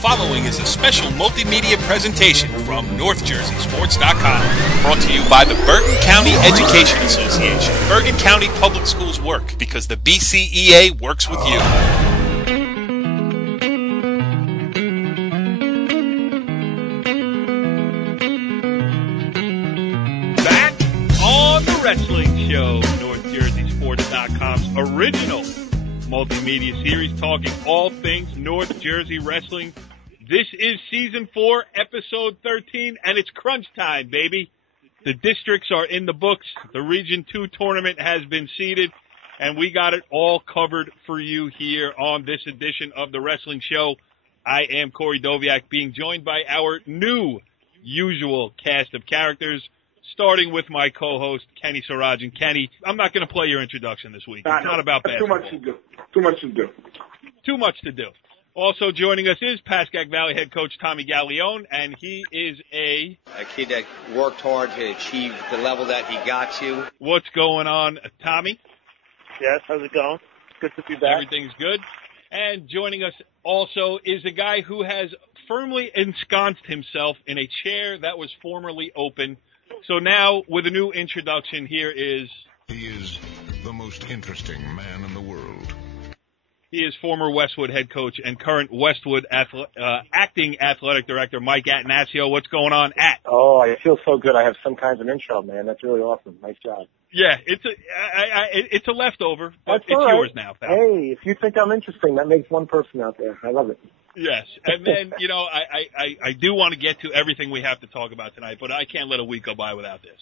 following is a special multimedia presentation from NorthJerseySports.com. Brought to you by the Bergen County Education Association. Bergen County Public Schools work because the BCEA works with you. Back on the Wrestling Show, NorthJerseySports.com's original multimedia series talking all things North Jersey wrestling. This is Season 4, Episode 13, and it's crunch time, baby. The districts are in the books. The Region 2 tournament has been seeded, and we got it all covered for you here on this edition of the Wrestling Show. I am Corey Doviak, being joined by our new usual cast of characters, starting with my co-host, Kenny Sarajian. Kenny, I'm not going to play your introduction this week. It's not about basketball. Too much to do. Also joining us is Pascack Valley head coach Tommy Gallione, and he is a kid that worked hard to achieve the level that he got to. What's going on, Tommy? Yes, how's it going? Good to be back. Everything's good. And joining us also is a guy who has firmly ensconced himself in a chair that was formerly open. So now, with a new introduction, here is... He is the most interesting man in the world. He is former Westwood head coach and current Westwood acting athletic director, Mike Attanasio. What's going on, At? Oh, I feel so good. I have some kinds of intro, man. That's really awesome. Nice job. Yeah, it's a leftover, but That's it's right. yours now, pal. Hey, if you think I'm interesting, that makes one person out there. I love it. Yes, and then, I do want to get to everything we have to talk about tonight, but I can't let a week go by without this.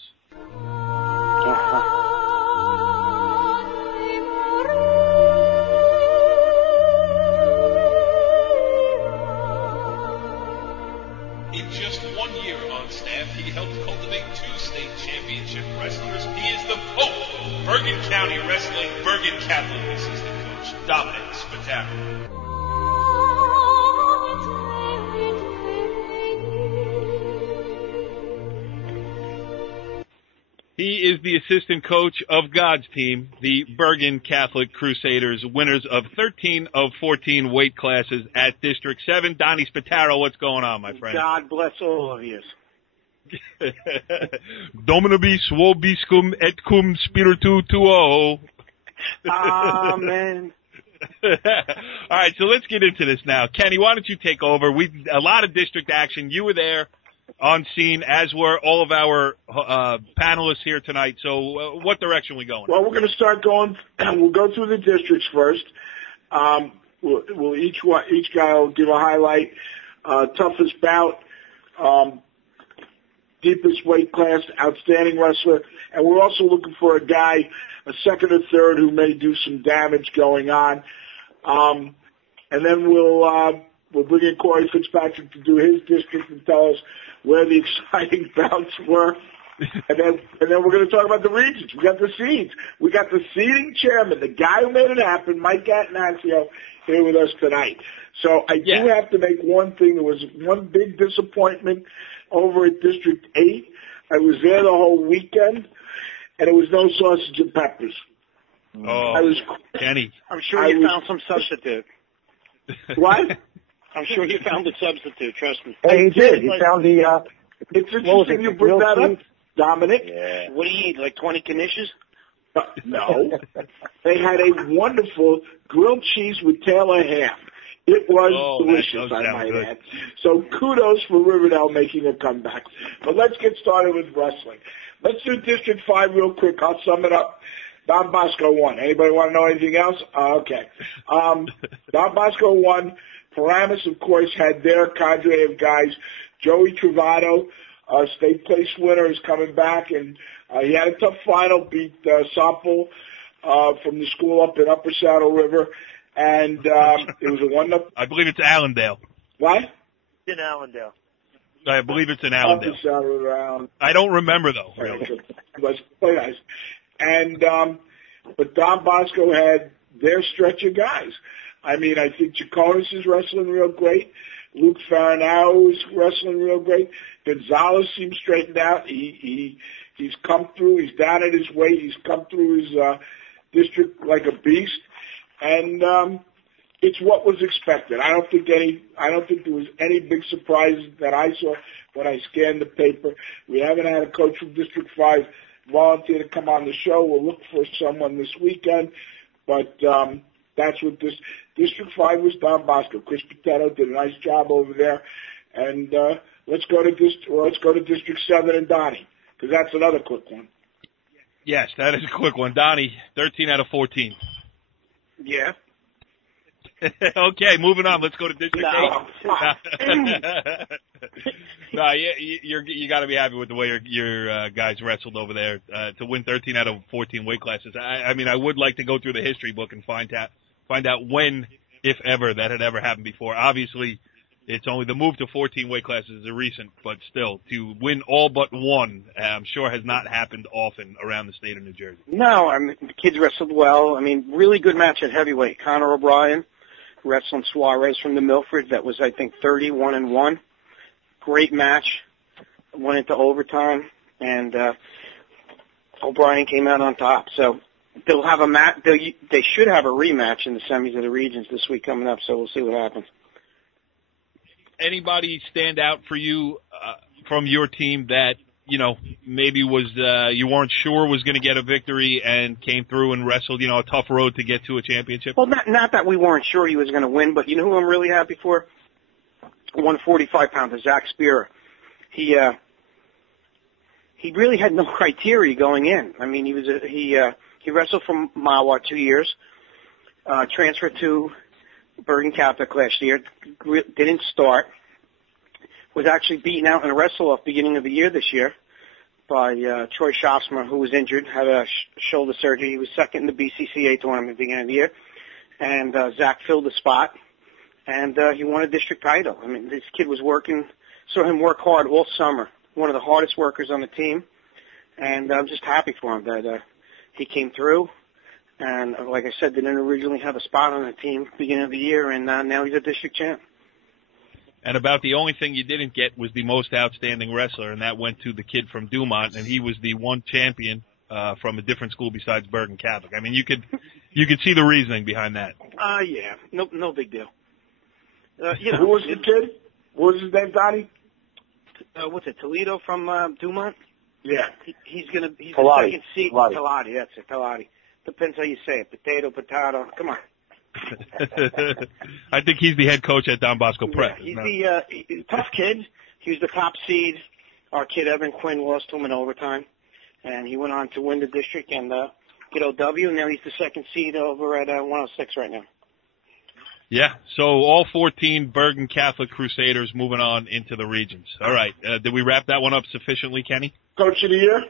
In just 1 year on staff, he helped cultivate 2 state championship wrestlers. He is the Pope of Bergen County Wrestling, Bergen Catholic assistant coach, Donnie Spataro. He is the assistant coach of God's team, the Bergen Catholic Crusaders, winners of 13 of 14 weight classes at District 7. Donnie Spataro, what's going on, my friend? God bless all of you. Dominibus vobiscum et cum spiritu tuo. Amen. All right, so let's get into this now. Kenny, why don't you take over? A lot of district action. You were there on scene, as were all of our panelists here tonight. So what direction are we going? Well, we're going to start going. We'll go through the districts first. We'll each guy will give a highlight. Toughest bout, deepest weight class, outstanding wrestler, and we're also looking for a guy, a second or third, who may do some damage going on. And then we'll bring in Corey Fitzpatrick to do his district and tell us where the exciting bouts were. And then we're going to talk about the regions. We got the seeds. We got the seeding chairman, the guy who made it happen, Mike Attanasio, here with us tonight. So I do have to make one thing. There was one big disappointment over at District 8. I was there the whole weekend, and there was no sausage and peppers. Oh, Kenny. I'm sure you found some substitute. What? I'm sure you found a substitute, trust me. Hey, he did. He found the... It's interesting you bring that up, Dominic. Yeah. What do you eat, like 20 knishes? No. They had a wonderful grilled cheese with Taylor ham. It was delicious, I might add. So kudos for Riverdale making a comeback. But let's get started with wrestling. Let's do District 5 real quick. I'll sum it up. Don Bosco won. Anybody want to know anything else? Okay. Don Bosco won. Paramus, of course, had their cadre of guys. Joey Travato, state place winner, is coming back, and he had a tough final, beat Sample from the school up in Upper Saddle River, and it was a 1-0. I believe it's Allendale. What? In Allendale. I believe it's in Allendale. Upper Saddle River. I don't remember, though. Really. Let's play nice. And but Don Bosco had their stretch of guys. I mean, I think Chaconis is wrestling real great. Luke Farinaro is wrestling real great. Gonzalez seems straightened out. He's come through. He's down at his weight. He's come through his district like a beast. And it's what was expected. I don't think there was any big surprises that I saw when I scanned the paper. We haven't had a coach from District 5 volunteer to come on the show. We'll look for someone this weekend, but that's what this District 5 was. Don Bosco. Chris Potato did a nice job over there, and let's go to District 7 and Donnie, because that's another quick one. Yes, that is a quick one. Donnie, 13 out of 14. Yeah. Okay, moving on. Let's go to District 8. No, you got to be happy with the way your guys wrestled over there to win 13 out of 14 weight classes. I mean, I would like to go through the history book and find out when, if ever, that had ever happened before. Obviously, it's only the move to 14 weight classes is recent, but still, to win all but one, I'm sure has not happened often around the state of New Jersey. No, I mean, the kids wrestled well. I mean, really good match at heavyweight. Conor O'Brien wrestling Suarez from the Milford. That was, I think, 31-1. Great match. Went into overtime, and O'Brien came out on top. So they'll have a match. They should have a rematch in the semis of the regions this week coming up. So we'll see what happens. Anybody stand out for you from your team that, you know, maybe was you weren't sure was going to get a victory and came through and wrestled, you know, a tough road to get to a championship? Well, not that we weren't sure he was going to win, but you know who I'm really happy for? 145-pounder, Zach Spear. He really had no criteria going in. I mean, he wrestled from Mawa 2 years, transferred to Bergen Catholic last year, didn't start, was actually beaten out in a wrestle-off beginning of the year this year by Troy Schaffsmer, who was injured, had a shoulder surgery. He was second in the BCCA tournament at the beginning of the year, and Zach filled the spot, and he won a district title. I mean, this kid was saw him work hard all summer, one of the hardest workers on the team, and I'm just happy for him that he came through. And like I said, didn't originally have a spot on the team at the beginning of the year, and now he's a district champ. And about the only thing you didn't get was the most outstanding wrestler, and that went to the kid from Dumont, and he was the one champion from a different school besides Bergen Catholic. I mean, you could see the reasoning behind that. Yeah, no big deal. Who was the kid? What was his name, Donnie? What's it? Toledo from Dumont? Yeah. He's the Talati. second seed. Talati. That's it. Talati. Depends how you say it. Potato. Come on. I think he's the head coach at Don Bosco Prep. Yeah, he's the tough kid. He was the top seed. Our kid Evan Quinn lost to him in overtime, and he went on to win the district and get OW. And now he's the second seed over at 106 right now. Yeah. So all 14 Bergen Catholic Crusaders moving on into the regions. All right. Did we wrap that one up sufficiently, Kenny? Coach of the year?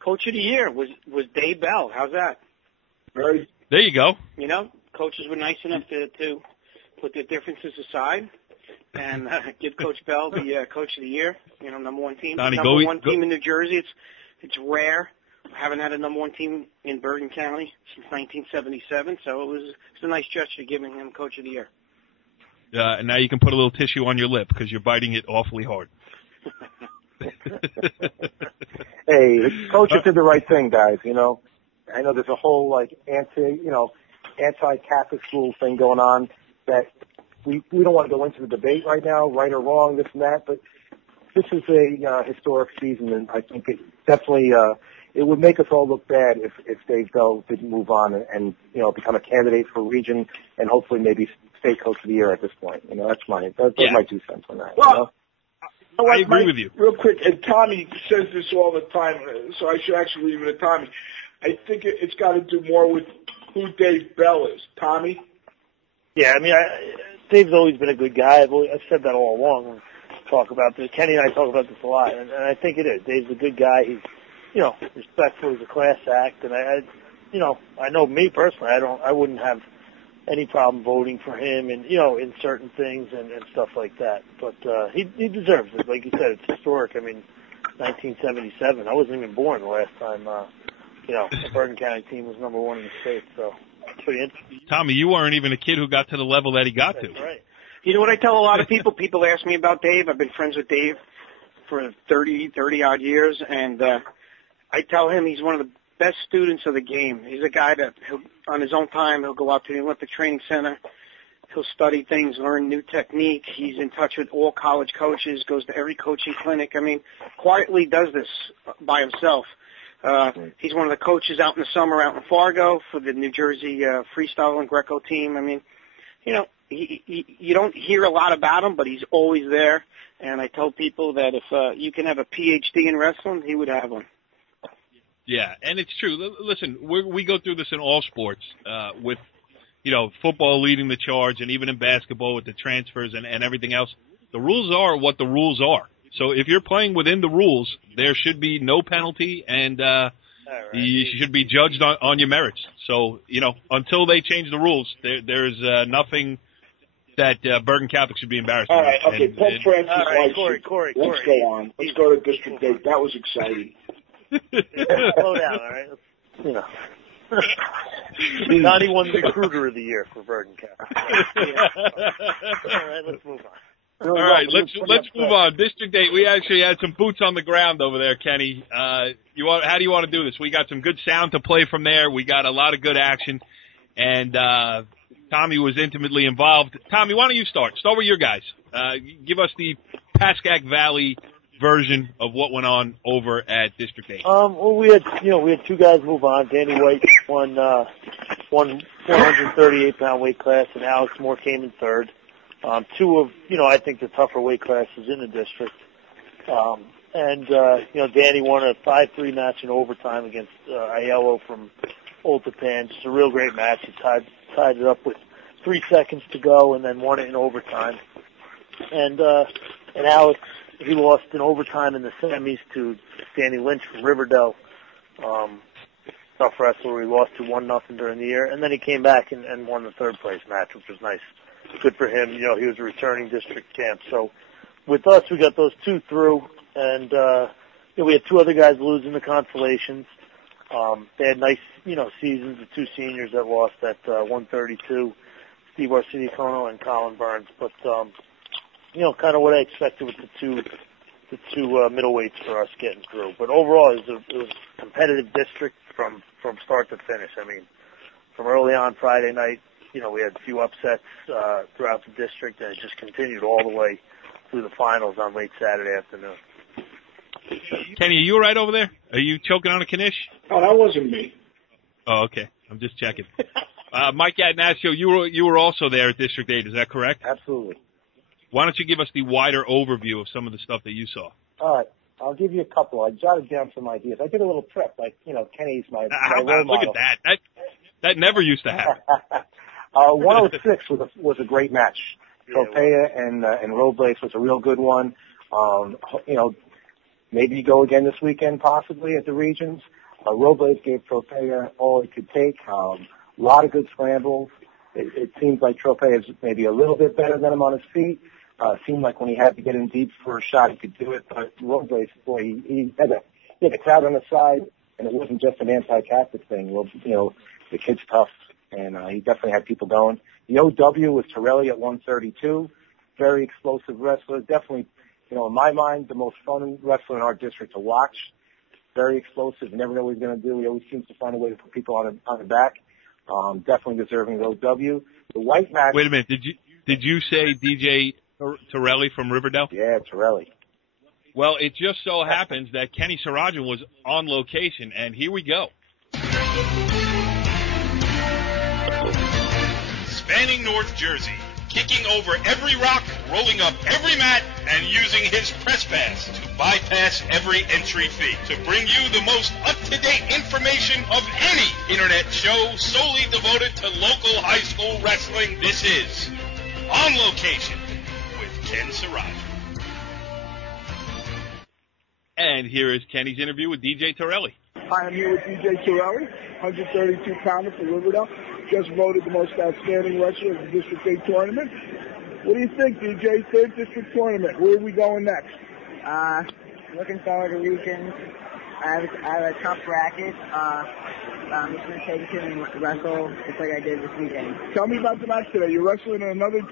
Coach of the year was Dave Bell. How's that? Very. There you go. You know, coaches were nice enough to put their differences aside and give Coach Bell the Coach of the Year. You know, number one team. Donnie, number one team in New Jersey. It's rare. Haven't had a number one team in Bergen County since 1977, so it was a nice gesture giving him Coach of the Year. And now you can put a little tissue on your lip because you're biting it awfully hard. Hey, the coaches did the right thing, guys. You know, I know there's a whole anti-Catholic school thing going on that we don't want to go into the debate right now, right or wrong, this and that. But this is a historic season, and I think it definitely it would make us all look bad if Dave Bell didn't move on and become a candidate for region and hopefully maybe state coach of the year at this point. You know, that's my 2 cents on that. Well, you know? I agree with you. Real quick, and Tommy says this all the time, so I should actually leave it to Tommy. I think it's got to do more with who Dave Bell is. Tommy? Yeah, I mean, Dave's always been a good guy. I've said that all along. When we talk about this. Kenny and I talk about this a lot, and I think it is. Dave's a good guy. He's, respectful. He's a class act, and I know me personally. I wouldn't have any problem voting for him, and in certain things and stuff like that. But he deserves it. Like you said, it's historic. I mean, 1977. I wasn't even born the last time. The Bergen County team was number one in the state. So it's pretty interesting. Tommy, you weren't even a kid who got to the level that he got to. That's right. You know what I tell a lot of people? People ask me about Dave. I've been friends with Dave for 30 odd years, and I tell him he's one of the best students of the game. He's a guy that, on his own time, he'll go out to the Olympic Training Center. He'll study things, learn new technique. He's in touch with all college coaches, goes to every coaching clinic. I mean, quietly does this by himself. He's one of the coaches out in the summer out in Fargo for the New Jersey freestyle and Greco team. I mean, you know, you don't hear a lot about him, but he's always there. And I tell people that if you can have a PhD in wrestling, he would have one. Yeah, and it's true. Listen, we go through this in all sports with, you know, football leading the charge, and even in basketball with the transfers and everything else. The rules are what the rules are. So if you're playing within the rules, there should be no penalty, and you should be judged on your merits. So, you know, until they change the ruls, there's nothing that Bergen Catholic should be embarrassed about. All right, okay, Pope Francis. Corey. Let's go on. Let's go to District 8. That was exciting. Slow down, all right? You know. Donnie won Recruiter of the Year for Bergen Catholic. All right, let's move on. All right, let's move on. District 8, we actually had some boots on the ground over there, Kenny. How do you want to do this? We got some good sound to play from there. We got a lot of good action, and Tommy was intimately involved. Tommy, why don't you start? Start with your guys. Give us the Pascack Valley version of what went on over at District 8. Well, we had two guys move on. Danny White won 438-pound weight class, and Alex Moore came in third. Two of, I think the tougher weight classes in the district. Danny won a 5-3 match in overtime against Aiello from Old Japan. Just a real great match. He tied it up with 3 seconds to go and then won it in overtime. And Alex, he lost in overtime in the semis to Danny Lynch from Riverdale. Tough wrestler. He lost to 1-0 during the year. And then he came back and won the third place match, which was nice. Good for him. He was a returning district champ. So with us, we got those two through. And we had two other guys lose in the consolations. They had nice, seasons. The two seniors that lost at 132, Steve Arcidiacono and Colin Burns. But kind of what I expected with the two middleweights for us getting through. But overall, it was a competitive district from start to finish. I mean, from early on Friday night, we had a few upsets throughout the district, and it just continued all the way through the finals on late Saturday afternoon. Kenny, are you all right over there? Are you choking on a Knish? Oh, that wasn't me. Oh, okay. I'm just checking. Mike Attanasio, you were also there at District 8, is that correct? Absolutely. Why don't you give us the wider overview of some of the stuff that you saw? All right. I'll give you a couple. I jotted down some ideas. I did a little prep, Kenny's my role model. Look at that. That never used to happen. 106 was a great match. Tropea and Robles was a real good one. Maybe go again this weekend, possibly at the regions. Robles gave Tropea all he could take. A lot of good scrambles. It seems like Tropea is maybe a little bit better than him on his feet. Seemed like when he had to get in deep for a shot, he could do it. But Robles, boy, he had the crowd on the side, and it wasn't just an anti-Catholic thing. Well, the kid's tough, and he definitely had people going. The OW was Tirelli at 132. Very explosive wrestler. Definitely, in my mind, the most fun wrestler in our district to watch. Very explosive. You never know what he's going to do. He always seems to find a way to put people on the back. Definitely deserving of OW. The white match. Wait a minute. Did you say DJ Tirelli from Riverdale? Yeah, Tirelli. Well, it just so happens that Kenny Sarajian was on location, and here we go. Spanning North Jersey, kicking over every rock, rolling up every mat, and using his press pass to bypass every entry fee. To bring you the most up-to-date information of any internet show solely devoted to local high school wrestling, this is On Location with Ken Sarajian. And here is Kenny's interview with DJ Tirelli. Hi, I'm here with DJ Tirelli, 132-pounder for Riverdale. Just voted the most outstanding wrestler of the District 8 tournament. What do you think, DJ? Third District tournament. Where are we going next? Looking forward to weekends. I have a tough bracket. I'm just going to take it and wrestle just like I did this weekend. Tell me about the match today. You're wrestling another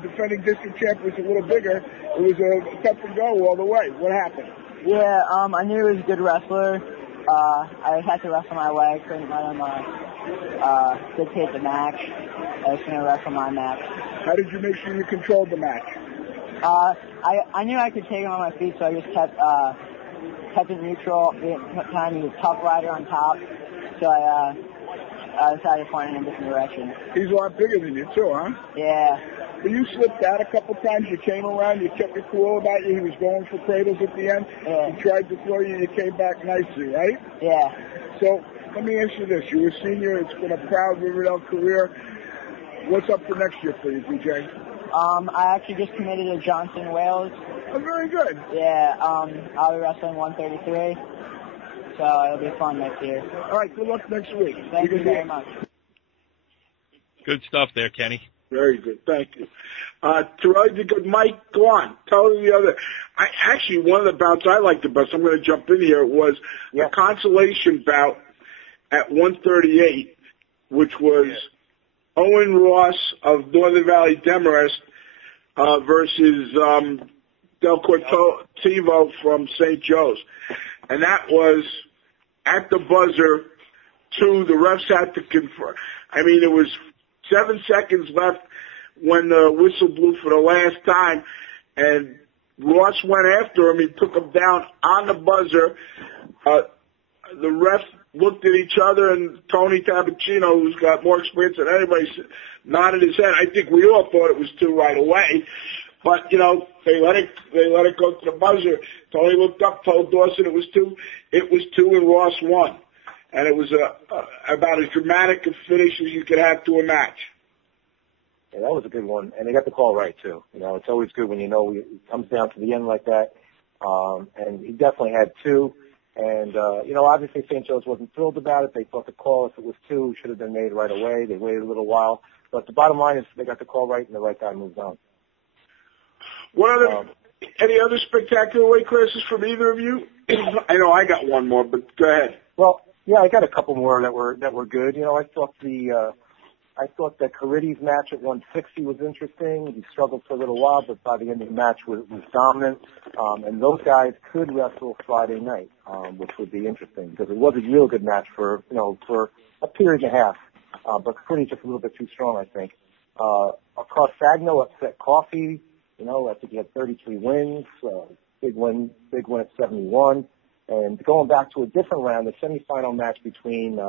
defending district champ who's a little bigger. It was a tough to go all the way. What happened? Yeah, I knew he was a good wrestler. I had to wrestle my way. Couldn't let him dictate the match. I was going to wrestle my match. How did you make sure you controlled the match? I knew I could take him on my feet, so I just kept it neutral. Time he was top rider on top, so I decided to point in a different direction. He's a lot bigger than you too, huh? Yeah. But you slipped out a couple times. You came around. You kept your cool about you. He was going for cradles at the end. Yeah. He tried to throw you. You came back nicely, right? Yeah. So let me ask you this. You were a senior. It's been a proud Riverdale career. What's up for next year for you, DJ? I actually just committed to Johnson, Wales. Oh, very good. Yeah, I'll be wrestling 133, so it'll be fun next year. All right, good luck next week. Thank you very much. Good stuff there, Kenny. Very good, thank you. Tirelli did good. Mike, go on. Tell me the other. One of the bouts I liked the best, I'm going to jump in here, was a consolation bout at 138, which was Owen Ross of Northern Valley Demarest versus Del Cortivo from St. Joe's. And that was at the buzzer, too. The refs had to confirm. I mean, it was 7 seconds left when the whistle blew for the last time, and Ross went after him. He took him down on the buzzer. The refs looked at each other, and Tony Tabacino, who's got more experience than anybody, nodded his head. I think we all thought it was 2 right away. But, they let it go to the buzzer. Tony looked up, told Dawson it was 2. It was 2, and Ross won. And it was about as dramatic a finish as you could have to a match. Yeah, that was a good one. And they got the call right, too. It's always good when it comes down to the end like that. And he definitely had 2. And, obviously St. Joe's wasn't thrilled about it. They thought the call, if it was 2, should have been made right away. They waited a little while. But the bottom line is they got the call right, and the right guy moved on. Any other spectacular weight classes from either of you? I know I got one more, but go ahead. Well, yeah, I got a couple more that were good. I thought that Caridi's match at 160 was interesting. He struggled for a little while, but by the end of the match was dominant. And those guys could wrestle Friday night, which would be interesting because it was a real good match for a period and a half. But Caridi's just a little bit too strong, I think. Across Sagno upset Coffee. I think he had 33 wins, big win at 71. And going back to a different round, the semifinal match between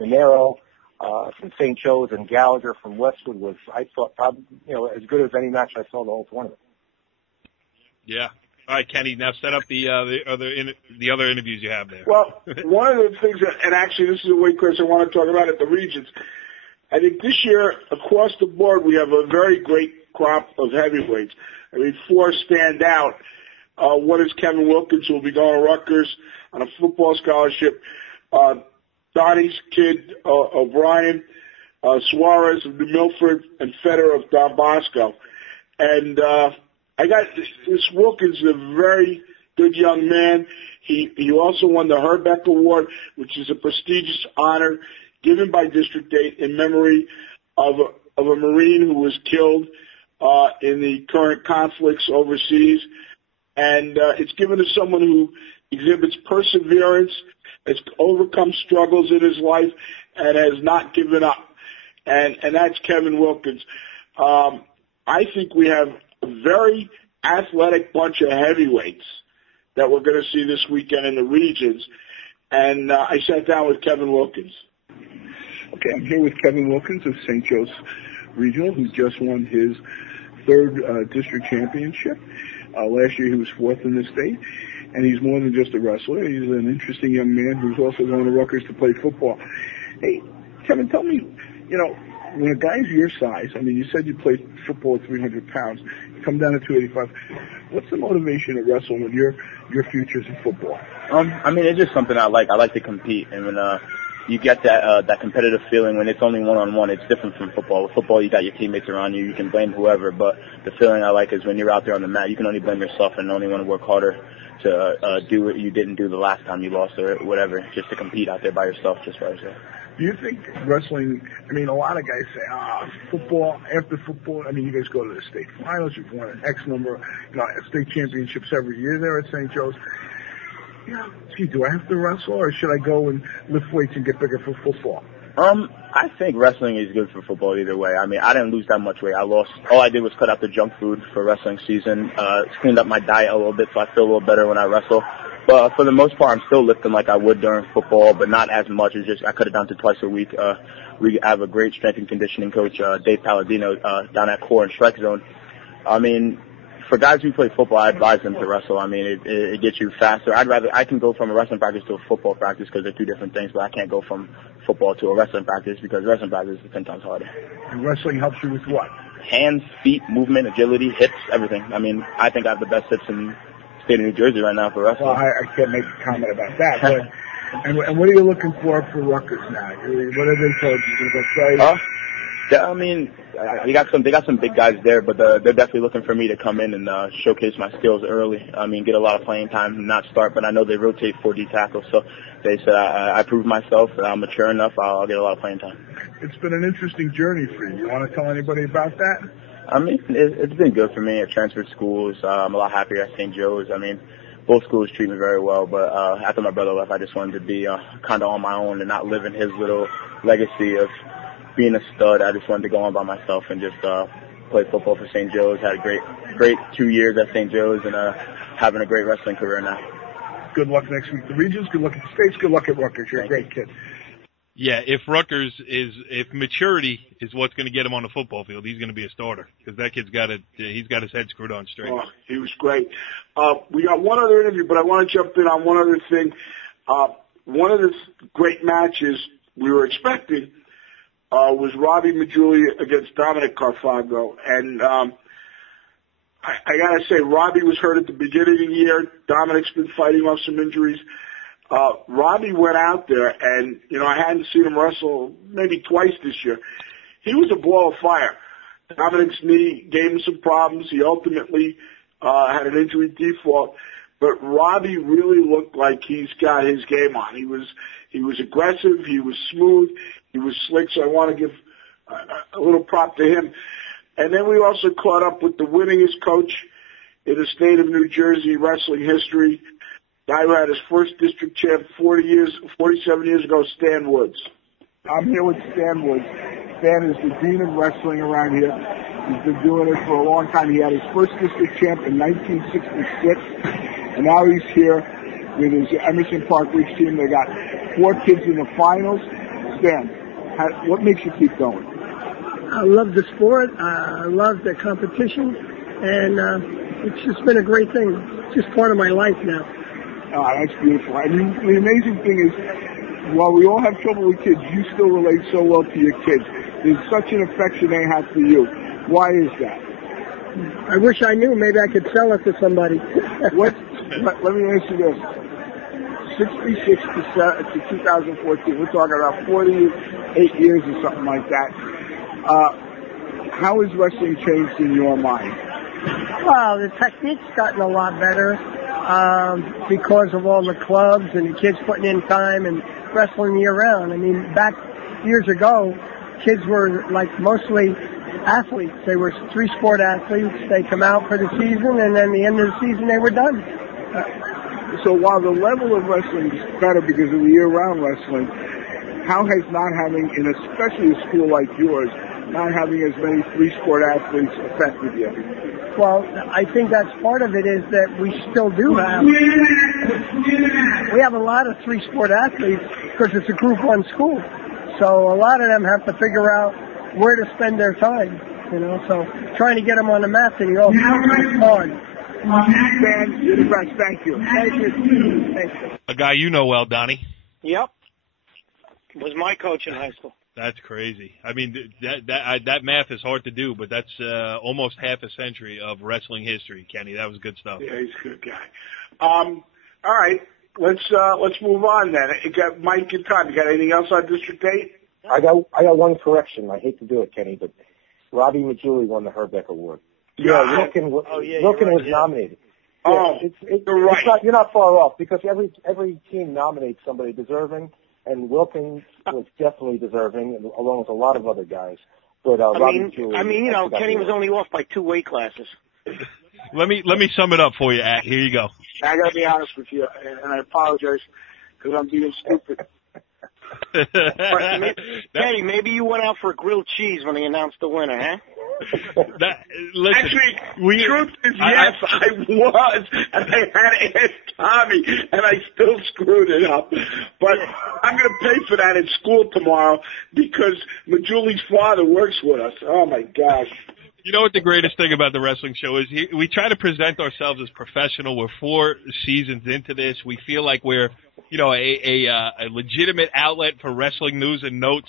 Minero from St. Joe's and Gallagher from Westwood was, I thought, probably, as good as any match I saw the whole tournament. Yeah. All right, Kenny, now set up the other interviews you have there. Well, one of the things, and actually this is a weight class I want to talk about at the regions. I think this year, across the board, we have a very great crop of heavyweights. 4 stand out. One is Kevin Wilkins, who will be going to Rutgers on a football scholarship. Donnie's kid, O'Brien, Suarez of New Milford, and Federer of Don Bosco. And I got this Wilkins, is a very good young man. He also won the Herbeck Award, which is a prestigious honor given by District 8 in memory of a Marine who was killed in the current conflicts overseas. And it's given to someone who exhibits perseverance, has overcome struggles in his life, and has not given up. And that's Kevin Wilkins. I think we have a very athletic bunch of heavyweights that we're going to see this weekend in the regions. And I sat down with Kevin Wilkins. Okay, I'm here with Kevin Wilkins of St. Joe's Regional, who just won his 3rd district championship. Last year he was 4th in the state, and he's more than just a wrestler. He's an interesting young man who's also going to Rutgers to play football. Hey, Kevin, tell me, when a guy's your size, you said you played football at 300 pounds, you come down to 285, what's the motivation to wrestle when your future's in football? It's just something I like. I like to compete, and when you get that competitive feeling when it's only one-on-one. It's different from football. With football, you got your teammates around you. You can blame whoever, but the feeling I like is when you're out there on the mat, you can only blame yourself and only want to work harder to do what you didn't do the last time you lost or whatever, just to compete out there by yourself, just by yourself. Do you think wrestling, a lot of guys say, football, after football, you guys go to the state finals, you've won an X number, state championships every year there at St. Joe's. do I have to wrestle or should I go and lift weights and get bigger for football? I think wrestling is good for football either way. I mean, I didn't lose that much weight. All I did was cut out the junk food for wrestling season, cleaned up my diet a little bit so I feel a little better when I wrestle. But for the most part, I'm still lifting like I would during football, but not as much. It's just I cut it down to twice a week. We have a great strength and conditioning coach, Dave Palladino, down at Core and Strike Zone. I mean, for guys who play football, I advise them to wrestle. I mean, it gets you faster. I can go from a wrestling practice to a football practice because they're two different things, but I can't go from football to a wrestling practice because wrestling practice is 10 times harder. And wrestling helps you with what? Hands, feet, movement, agility, hips, everything. I mean, I think I have the best hips in the state of New Jersey right now for wrestling. Well, I can't make a comment about that, but and what are you looking for Rutgers now? What are they told you? Going to go play? I mean, they got some big guys there, but they're definitely looking for me to come in and showcase my skills early. I mean, get a lot of playing time and not start, but I know they rotate 4D tackles, so they said I proved myself, and I'm mature enough, I'll get a lot of playing time. It's been an interesting journey for you. You want to tell anybody about that? I mean, it's been good for me. I transferred schools. I'm a lot happier at St. Joe's. I mean, both schools treat me very well, but after my brother left, I just wanted to be kind of on my own and not live in his little legacy of being a stud. I just wanted to go on by myself and just play football for St. Joe's. Had a great 2 years at St. Joe's and having a great wrestling career now. Good luck next week. The regions, good luck at the States, good luck at Rutgers. You're a great kid. Yeah, if maturity is what's going to get him on the football field, he's going to be a starter because that kid's he's got his head screwed on straight. Oh, he was great. We got one other interview, but I want to jump in on one other thing. One of the great matches we were expecting was Robbie Majuli against Dominic Carfago, and I got to say, Robbie was hurt at the beginning of the year. Dominic's been fighting off some injuries. Robbie went out there, and, I hadn't seen him wrestle maybe twice this year. He was a ball of fire. Dominic's knee gave him some problems. He ultimately had an injury default. But Robbie really looked like he's got his game on. He was aggressive. He was smooth. He was slick, so I want to give a little prop to him. And then we also caught up with the winningest coach in the state of New Jersey wrestling history, guy who had his first district champ 47 years ago, Stan Woods. I'm here with Stan Woods. Stan is the dean of wrestling around here. He's been doing it for a long time. He had his first district champ in 1966, and now he's here with his Emerson Park Ridge team. They got 4 kids in the finals. Stan, what makes you keep going? I love the sport. I love the competition, and it's just been a great thing. It's just part of my life now. Oh, that's beautiful. I mean, the amazing thing is, while we all have trouble with kids, you still relate so well to your kids. There's such an affection they have for you. Why is that? I wish I knew. Maybe I could sell it to somebody. Let me ask you this. 66 to 2014, we're talking about 48 years or something like that. How has wrestling changed in your mind? Well, the technique's gotten a lot better because of all the clubs and the kids putting in time and wrestling year-round. I mean, back years ago, kids were like mostly athletes. They were 3-sport athletes. They come out for the season, and then the end of the season, they were done. So while the level of wrestling is better because of the year-round wrestling, how has not having, in especially a school like yours, not having as many 3-sport athletes affected you? Well, I think that's part of it is that we still do have. We have a lot of 3-sport athletes because it's a Group 1 school. So a lot of them have to figure out where to spend their time, so trying to get them on the mat and you all is hard. Dan, you're the best. Thank you. Thank you. Thank you. A guy you know well, Donnie. Yep. Was my coach in high school. That's crazy. I mean, that math is hard to do, but that's almost half a century of wrestling history, Kenny. That was good stuff. Yeah, he's a good guy. All right, let's move on then. You got Mike and Tom. You got anything else on District 8? I got one correction. I hate to do it, Kenny, but Robbie Majuli won the Herbeck Award. Yeah, Wilkins was nominated. Oh, you're right. You're not far off because every team nominates somebody deserving, and Wilkins was definitely deserving, along with a lot of other guys. But Kenny was only off by 2 weight classes. Let me sum it up for you. Here you go. I got to be honest with you, and I apologize because I'm being stupid. Kenny, maybe you went out for grilled cheese when they announced the winner, huh? Actually, truth is, yes, I was, and I had to ask Tommy, and I still screwed it up. But I'm going to pay for that at school tomorrow because Majulie's father works with us. Oh, my gosh. You know what the greatest thing about the wrestling show is? We try to present ourselves as professional. We're 4 seasons into this. We feel like we're, a legitimate outlet for wrestling news and notes.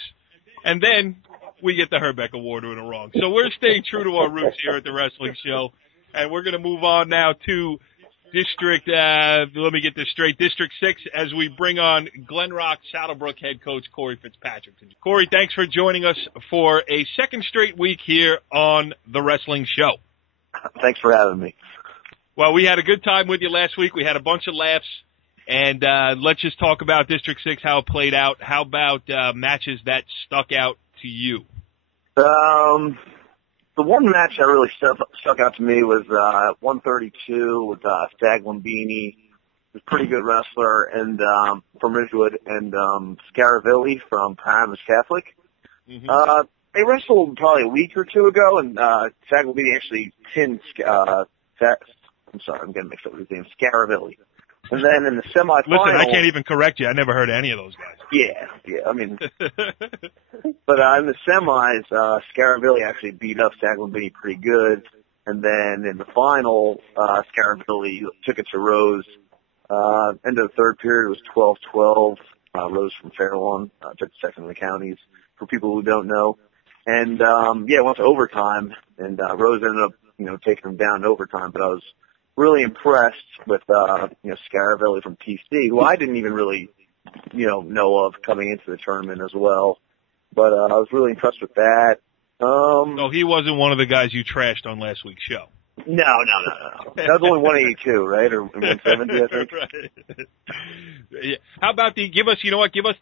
And then we get the Herbeck Award in a wrong. So we're staying true to our roots here at the wrestling show. And we're going to move on now to District, let me get this straight, District 6, as we bring on Glen Rock Saddlebrook head coach Corey Fitzpatrick. Corey, thanks for joining us for a second straight week here on the wrestling show. Thanks for having me. Well, we had a good time with you last week. We had a bunch of laughs. And let's just talk about District 6, how it played out. How about matches that stuck out to you? The one match that really stuck out to me was 132 with Stag Lumbini, who's a pretty good wrestler, and from Ridgewood, and Scaravilli from Paramus Catholic. Mm-hmm. They wrestled probably a week or two ago, and Stag Lumbini actually pinned I'm sorry, I'm getting mixed up with his name, Scaravilli. And then in the semifinal... Listen, I can't even correct you. I never heard of any of those guys. Yeah, I mean... But in the semis, Scaravilli actually beat up Stag Lumbini pretty good. And then in the final, Scaravilli took it to Rose. End of the third period was 12-12. Rose from Fairlawn took second in the counties, for people who don't know. And, went to overtime. And Rose ended up, taking them down in overtime. But I was really impressed with, Scaravilli from TC, who I didn't even really, know of coming into the tournament as well. But I was really impressed with that. So he wasn't one of the guys you trashed on last week's show? No. That was only 182, right? Or 170, I think. Right. Yeah. How about give us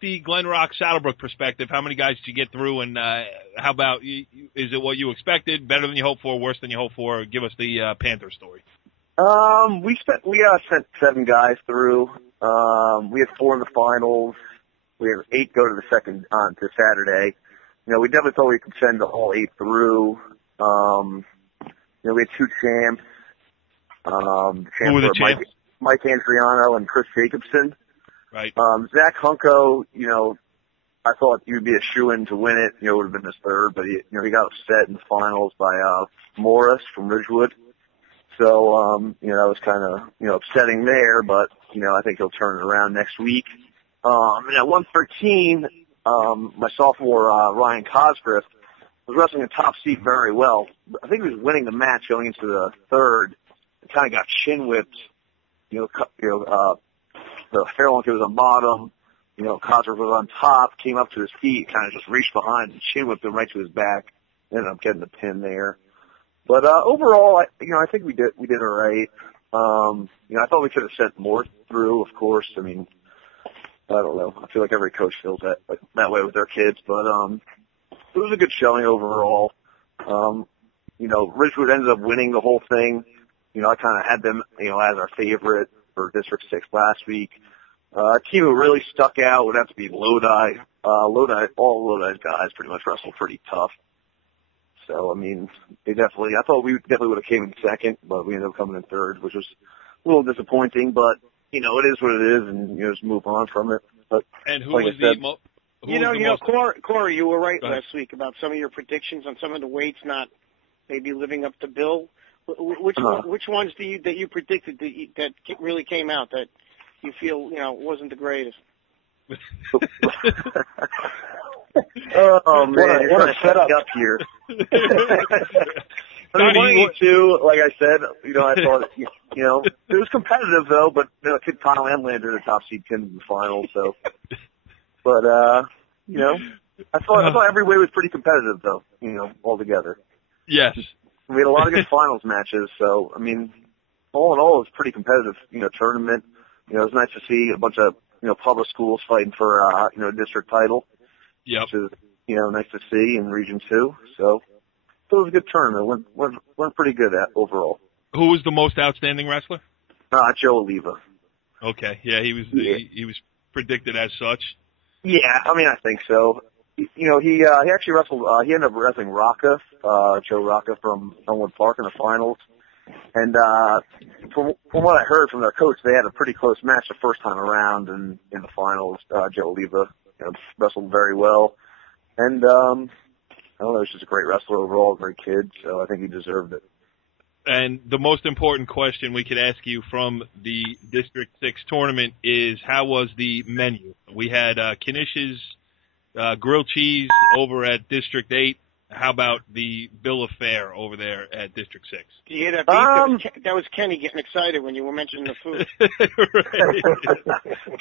the Glen Rock Saddlebrook perspective. How many guys did you get through, and how about, is it what you expected, better than you hoped for, worse than you hoped for? Give us the Panther story. We sent 7 guys through. We had 4 in the finals. We had 8 go to the second to Saturday. We definitely thought we could send all 8 through. We had 2 champs. The champs were champs? Mike Andriano and Chris Jacobson. Right. Zach Hunko, I thought he would be a shoo-in to win it. It would have been his third, but he got upset in the finals by Morris from Ridgewood. So, that was kind of, upsetting there, but, I think he'll turn it around next week. And at 113, my sophomore, Ryan Cosgriff, was wrestling a top seat very well. I think he was winning the match going into the third. It kind of got chin whipped. The Fairlawn kid was on bottom. Cosgriff was on top, came up to his feet, kind of just reached behind and chin whipped him right to his back. Ended up getting the pin there. But overall, I think we did all right. I thought we could have sent more through, of course. I mean, I don't know. I feel like every coach feels that way with their kids, but it was a good showing overall. Ridgewood ended up winning the whole thing. I kind of had them, as our favorite for District 6 last week. A team who really stuck out would have to be Lodi. All Lodi's guys pretty much wrestled pretty tough. So, I mean, I thought we definitely would have came in second, but we ended up coming in third, which was a little disappointing, but, it is what it is, and, just move on from it. But, and who was the most... Corey, you were right last week about some of your predictions on some of the weights not maybe living up to bill. Which ones that you predicted that really came out that you feel, wasn't the greatest? Oh man, what a setup up here. I mean, 182, like I said, I thought, it was competitive though, but Kid Kyle and landed a top seed pin in the final, so. But, I thought every way was pretty competitive though, altogether. Yes. We had a lot of good finals matches, so, I mean, all in all, it was a pretty competitive, tournament. It was nice to see a bunch of, public schools fighting for, a district title. Yep. Which is, nice to see in Region 2. So it was a good tournament. Went pretty good at overall. Who was the most outstanding wrestler? Joe Oliva. Okay, yeah, he was predicted as such. Yeah, I mean, I think so. You know, he actually wrestled. He ended up wrestling Rocca, Joe Rocca from Elmwood Park in the finals. And from what I heard from their coach, they had a pretty close match the first time around, and in the finals, Joe Oliva wrestled very well. And I don't know, he's just a great wrestler overall, a great kid. So I think he deserved it. And the most important question we could ask you from the District 6 tournament is, how was the menu? We had Kanish's grilled cheese over at District 8. How about the bill of fare over there at District 6? You hear that beat? That was Kenny getting excited when you were mentioning the food.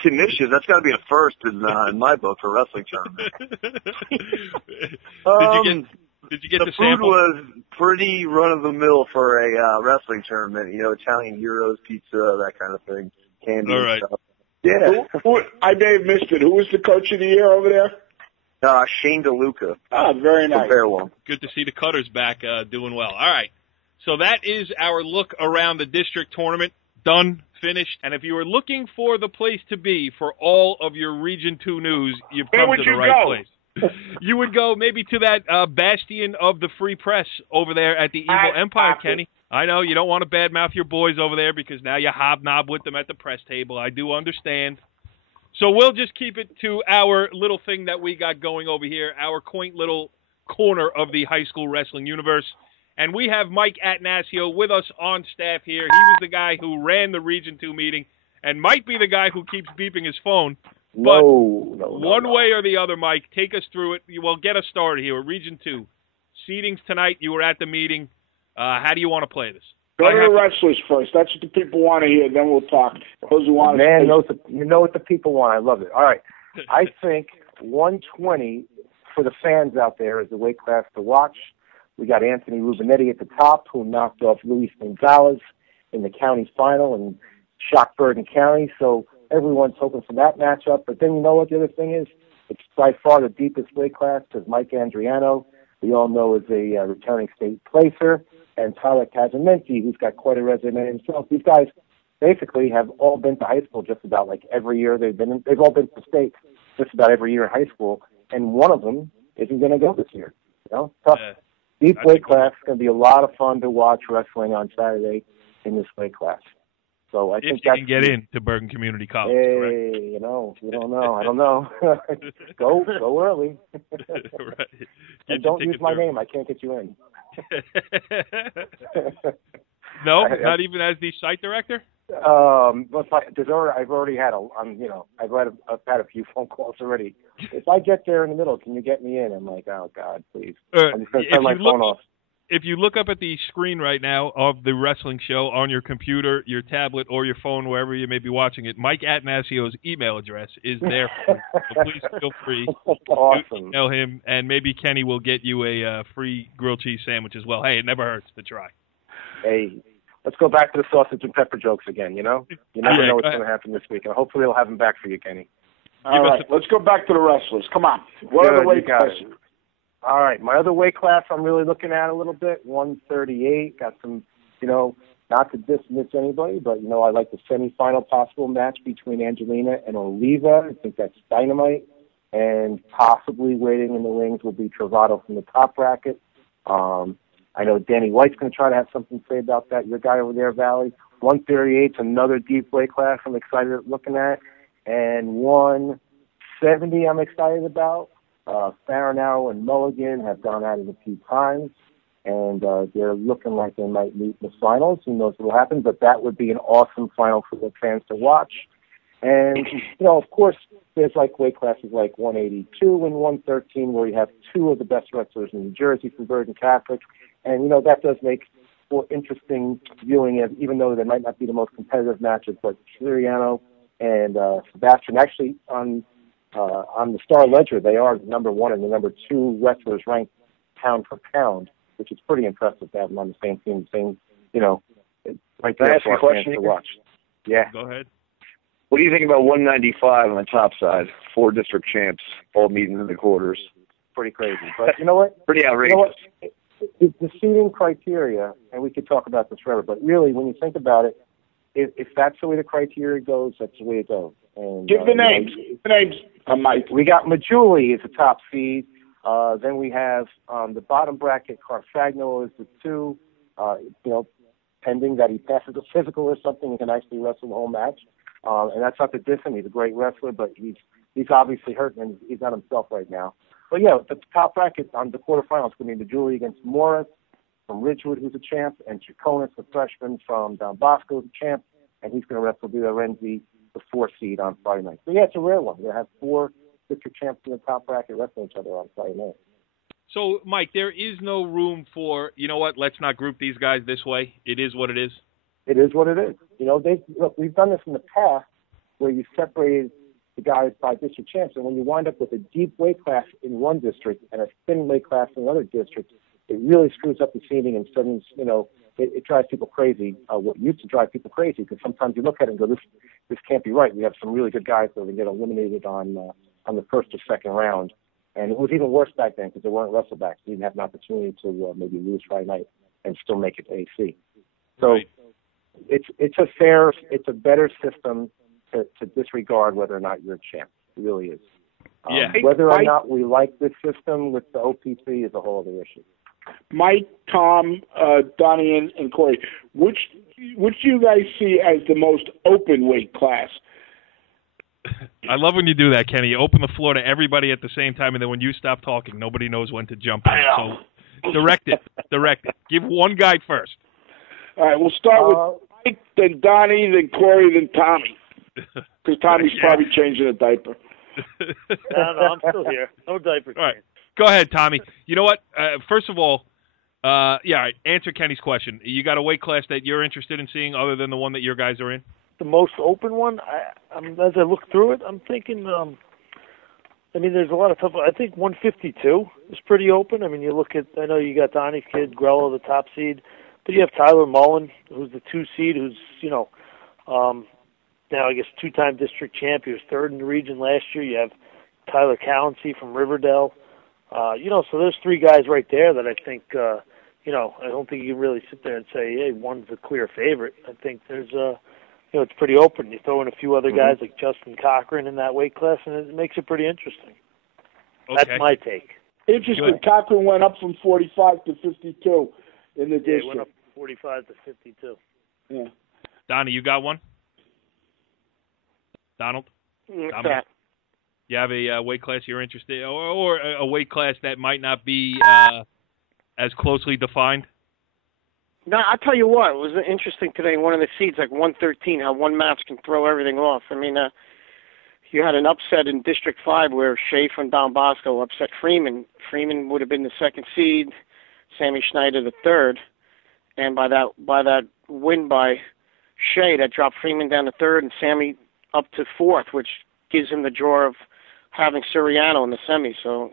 Kanish's, that's got to be a first in my book for wrestling tournament. Did you get the food sample? was pretty run-of-the-mill for a wrestling tournament. You know, Italian Heroes, pizza, that kind of thing. Candy and stuff. Yeah. I may have missed it. Who was the coach of the year over there? Shane DeLuca. Very nice. Good to see the Cutters back doing well. All right. So that is our look around the district tournament. Done, finished. And if you were looking for the place to be for all of your Region 2 news, you've come to the right place. You would go maybe to that bastion of the free press over there at the Evil Empire, Kenny. I know you don't want to badmouth your boys over there because now you hobnob with them at the press table. I do understand. So we'll just keep it to our little thing that we got going over here, our quaint little corner of the high school wrestling universe. And we have Mike Attanasio with us on staff here. He was the guy who ran the Region 2 meeting and might be the guy who keeps beeping his phone. But one way or the other, Mike, take us through it. Well, get us started here with Region 2. Seedings tonight. You were at the meeting. How do you want to play this? Go to the wrestlers first. That's what the people want to hear. Then we'll talk. Those who want you know what the people want. I love it. All right. I think 120 for the fans out there is the weight class to watch. We got Anthony Rubinetti at the top, who knocked off Luis Gonzalez in the county final and shocked Bergen County. So everyone's hoping for that matchup. But then you know what the other thing is? It's by far the deepest weight class because Mike Andriano, we all know, is a returning state placer, and Tyler Casamenti, who's got quite a resume himself. These guys basically have all been to high school just about like every year they've all been to state just about every year in high school, and one of them isn't going to go this year. You know, tough. Deep weight class. It's going to be a lot of fun to watch wrestling on Saturday in this weight class. So I think you can get into Bergen Community College. Hey, correct? you know, you don't know. I don't know. Go early. Right. And don't use my name. I can't get you in. No, not even as the site director. But I've already had I've had a few phone calls already. If I get there in the middle, can you get me in? I'm like, oh God, please. I'm just gonna turn my phone off. If you look up at the screen right now of the wrestling show on your computer, your tablet, or your phone, wherever you may be watching it, Mike Attanasio's email address is there. So please feel free to email him, and maybe Kenny will get you a free grilled cheese sandwich as well. Hey, it never hurts to try. Hey, let's go back to the sausage and pepper jokes again, you know? You never know what's going to happen this week. And hopefully we'll have him back for you, Kenny. All right, let's go back to the wrestlers. Come on. What are the weight classes? All right, my other weight class I'm really looking at a little bit, 138. Got some, not to dismiss anybody, but, I like the semifinal possible match between Angelina and Oliva. I think that's dynamite. And possibly waiting in the wings will be Travato from the top bracket. I know Danny White's going to try to have something to say about that. Your guy over there, Valley. 138's another deep weight class I'm excited looking at. And 170 I'm excited about. Faranow and Mulligan have gone at it a few times, and they're looking like they might meet in the finals. Who knows what will happen, but that would be an awesome final for the fans to watch. And, of course, there's weight classes like 182 and 113 where you have two of the best wrestlers in New Jersey from Bergen Catholic. And, that does make for interesting viewing, even though they might not be the most competitive matches, but Siriano and Sebastian actually on the Star Ledger, they are number one and the number two wrestlers ranked pound for pound, which is pretty impressive to have them on the same team, right there for our fans to watch. Yeah. Go ahead. What do you think about 195 on the top side? 4 district champs all meeting in the quarters. Pretty crazy. But you know what? Pretty outrageous. You know what? The seeding criteria, and we could talk about this forever, but really when you think about it, if that's the way the criteria goes, that's the way it goes. And, Give the names. Mike. We got Majuli as the top seed. Then we have the bottom bracket. Carfagno is the 2. Pending that he passes a physical or something, he can actually wrestle the whole match. And that's not to diss him. He's a great wrestler, but he's obviously hurt and he's not himself right now. But yeah, the top bracket on the quarterfinals is going to be Majuli against Morris from Ridgewood, who's a champ, and Chaconis, the freshman from Don Bosco, who's a champ, and he's going to wrestle Vito Renzi, the 4 seed on Friday night. So yeah, it's a rare one. They have 4 district champs in the top bracket wrestling each other on Friday night. So, Mike, there is no room for, you know what, let's not group these guys this way. It is what it is. It is what it is. We've done this in the past where you separated the guys by district champs, and when you wind up with a deep weight class in one district and a thin weight class in another district, it really screws up the seeding and suddenly, it drives people crazy. What used to drive people crazy, because sometimes you look at it and go, this can't be right. We have some really good guys that would get eliminated on the first or second round. And it was even worse back then because there weren't wrestlebacks. You didn't have an opportunity to maybe lose Friday night and still make it to AC. So right. It's a better system to disregard whether or not you're a champ. It really is. Whether or not we like this system with the OPC is a whole other issue. Mike, Tom, Donnie, and Corey, which do you guys see as the most open weight class? I love when you do that, Kenny. You open the floor to everybody at the same time, and then when you stop talking, nobody knows when to jump in. So direct it. Give one guy first. All right, we'll start with Mike, then Donnie, then Corey, then Tommy. Because Tommy's probably changing a diaper. No, I'm still here. No diaper. All right. Go ahead, Tommy. You know what? First of all, answer Kenny's question. You got a weight class that you're interested in seeing other than the one that your guys are in? The most open one, as I look through it, I'm thinking, there's a lot of tough. I think 152 is pretty open. I mean, you look at, I know you got Donnie's kid, Grello, the top seed, but you have Tyler Mullen, who's the 2 seed, who's, now I guess 2-time district champ. He was 3rd in the region last year. You have Tyler Callancy from Riverdale. So there's 3 guys right there that I think, I don't think you can really sit there and say, hey, one's a clear favorite. I think there's it's pretty open. You throw in a few other guys like Justin Cochran in that weight class, and it makes it pretty interesting. Okay. That's my take. Interesting. Cochran went up from 45 to 52 in the district. He went up from 45 to 52. Yeah. Donnie, you got one? Donald? You have a weight class you're interested in, or a weight class that might not be as closely defined? No, I'll tell you what, it was interesting today, one of the seeds, like 113, how one match can throw everything off. I mean, you had an upset in District 5 where Shea from Don Bosco upset Freeman. Freeman would have been the 2nd seed, Sammy Schneider the 3rd, and by that win by Shea, that dropped Freeman down to 3rd and Sammy up to 4th, which gives him the draw of having Suriano in the semi. So,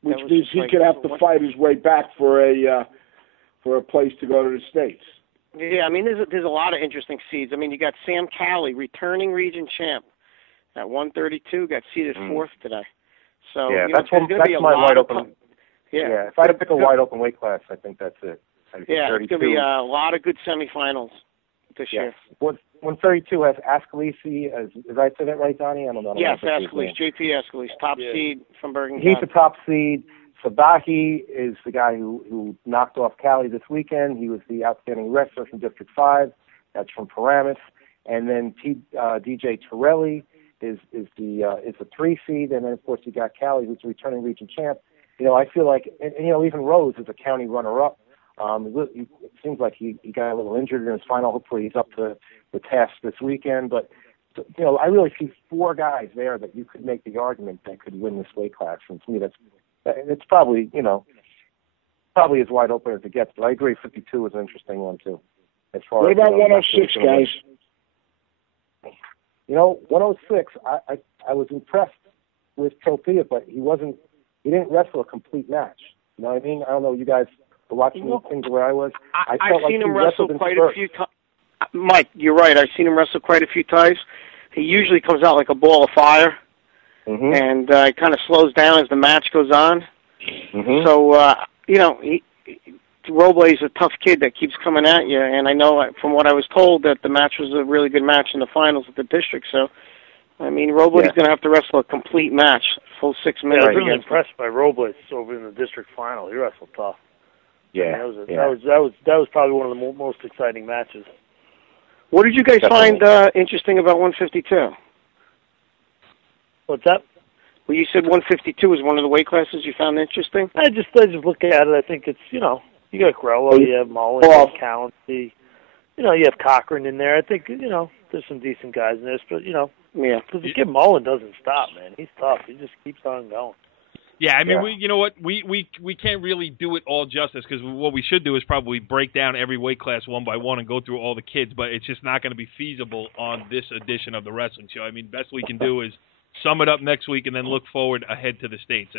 which means he could have to fight his way back for a place to go to the States. Yeah, I mean, there's a lot of interesting seeds. I mean, you got Sam Cowley, returning region champ at 132, got seeded 4th today. So yeah, that's my wide open. Yeah, if I had to pick a wide open weight class, I think that's it. Yeah, it's going to be a lot of good semifinals this year. 132 has Ascalisi. Did I say that right, Donnie? I don't know. Yes, Ascalisi, JP Ascalisi, top seed from Bergen. He's the top seed. Sabahi is the guy who knocked off Cali this weekend. He was the outstanding wrestler from District 5. That's from Paramus. And then DJ Tirelli is the 3 seed. And then, of course, you got Cali, who's the returning region champ. I feel like, and even Rose is a county runner-up. It seems like he got a little injured in his final. Hopefully he's up to the task this weekend. But, I really see 4 guys there that you could make the argument that could win this weight class. And to me, it's probably, probably as wide open as it gets. But I agree 52 is an interesting one, too. As far what about 106, guys? 106, I was impressed with Topia, but he didn't wrestle a complete match. You know what I mean? I don't know, you guys were watching these things where I was. I've seen him wrestle quite a few times. Mike, you're right. I've seen him wrestle quite a few times. He usually comes out like a ball of fire. Mm-hmm. And it kind of slows down as the match goes on. Mm-hmm. So, Robles is a tough kid that keeps coming at you, and I know from what I was told that the match was a really good match in the finals of the district. So, I mean, Robles is going to have to wrestle a complete match, full 6 minutes. I was really impressed by Robles over in the district final. He wrestled tough. Yeah, that was probably one of the most exciting matches. What did you guys find interesting about 152? What's that? Well, you said 152 is one of the weight classes you found interesting. I just look at it. I think it's, you got Grello, you have Mullen, you have County, you have Cochran in there. I think, there's some decent guys in this, but because the kid Mullen doesn't stop, man. He's tough. He just keeps on going. Yeah, I mean, we can't really do it all justice, because what we should do is probably break down every weight class one by one and go through all the kids, but it's just not going to be feasible on this edition of the wrestling show. I mean, best we can do is sum it up next week and then look forward ahead to the States.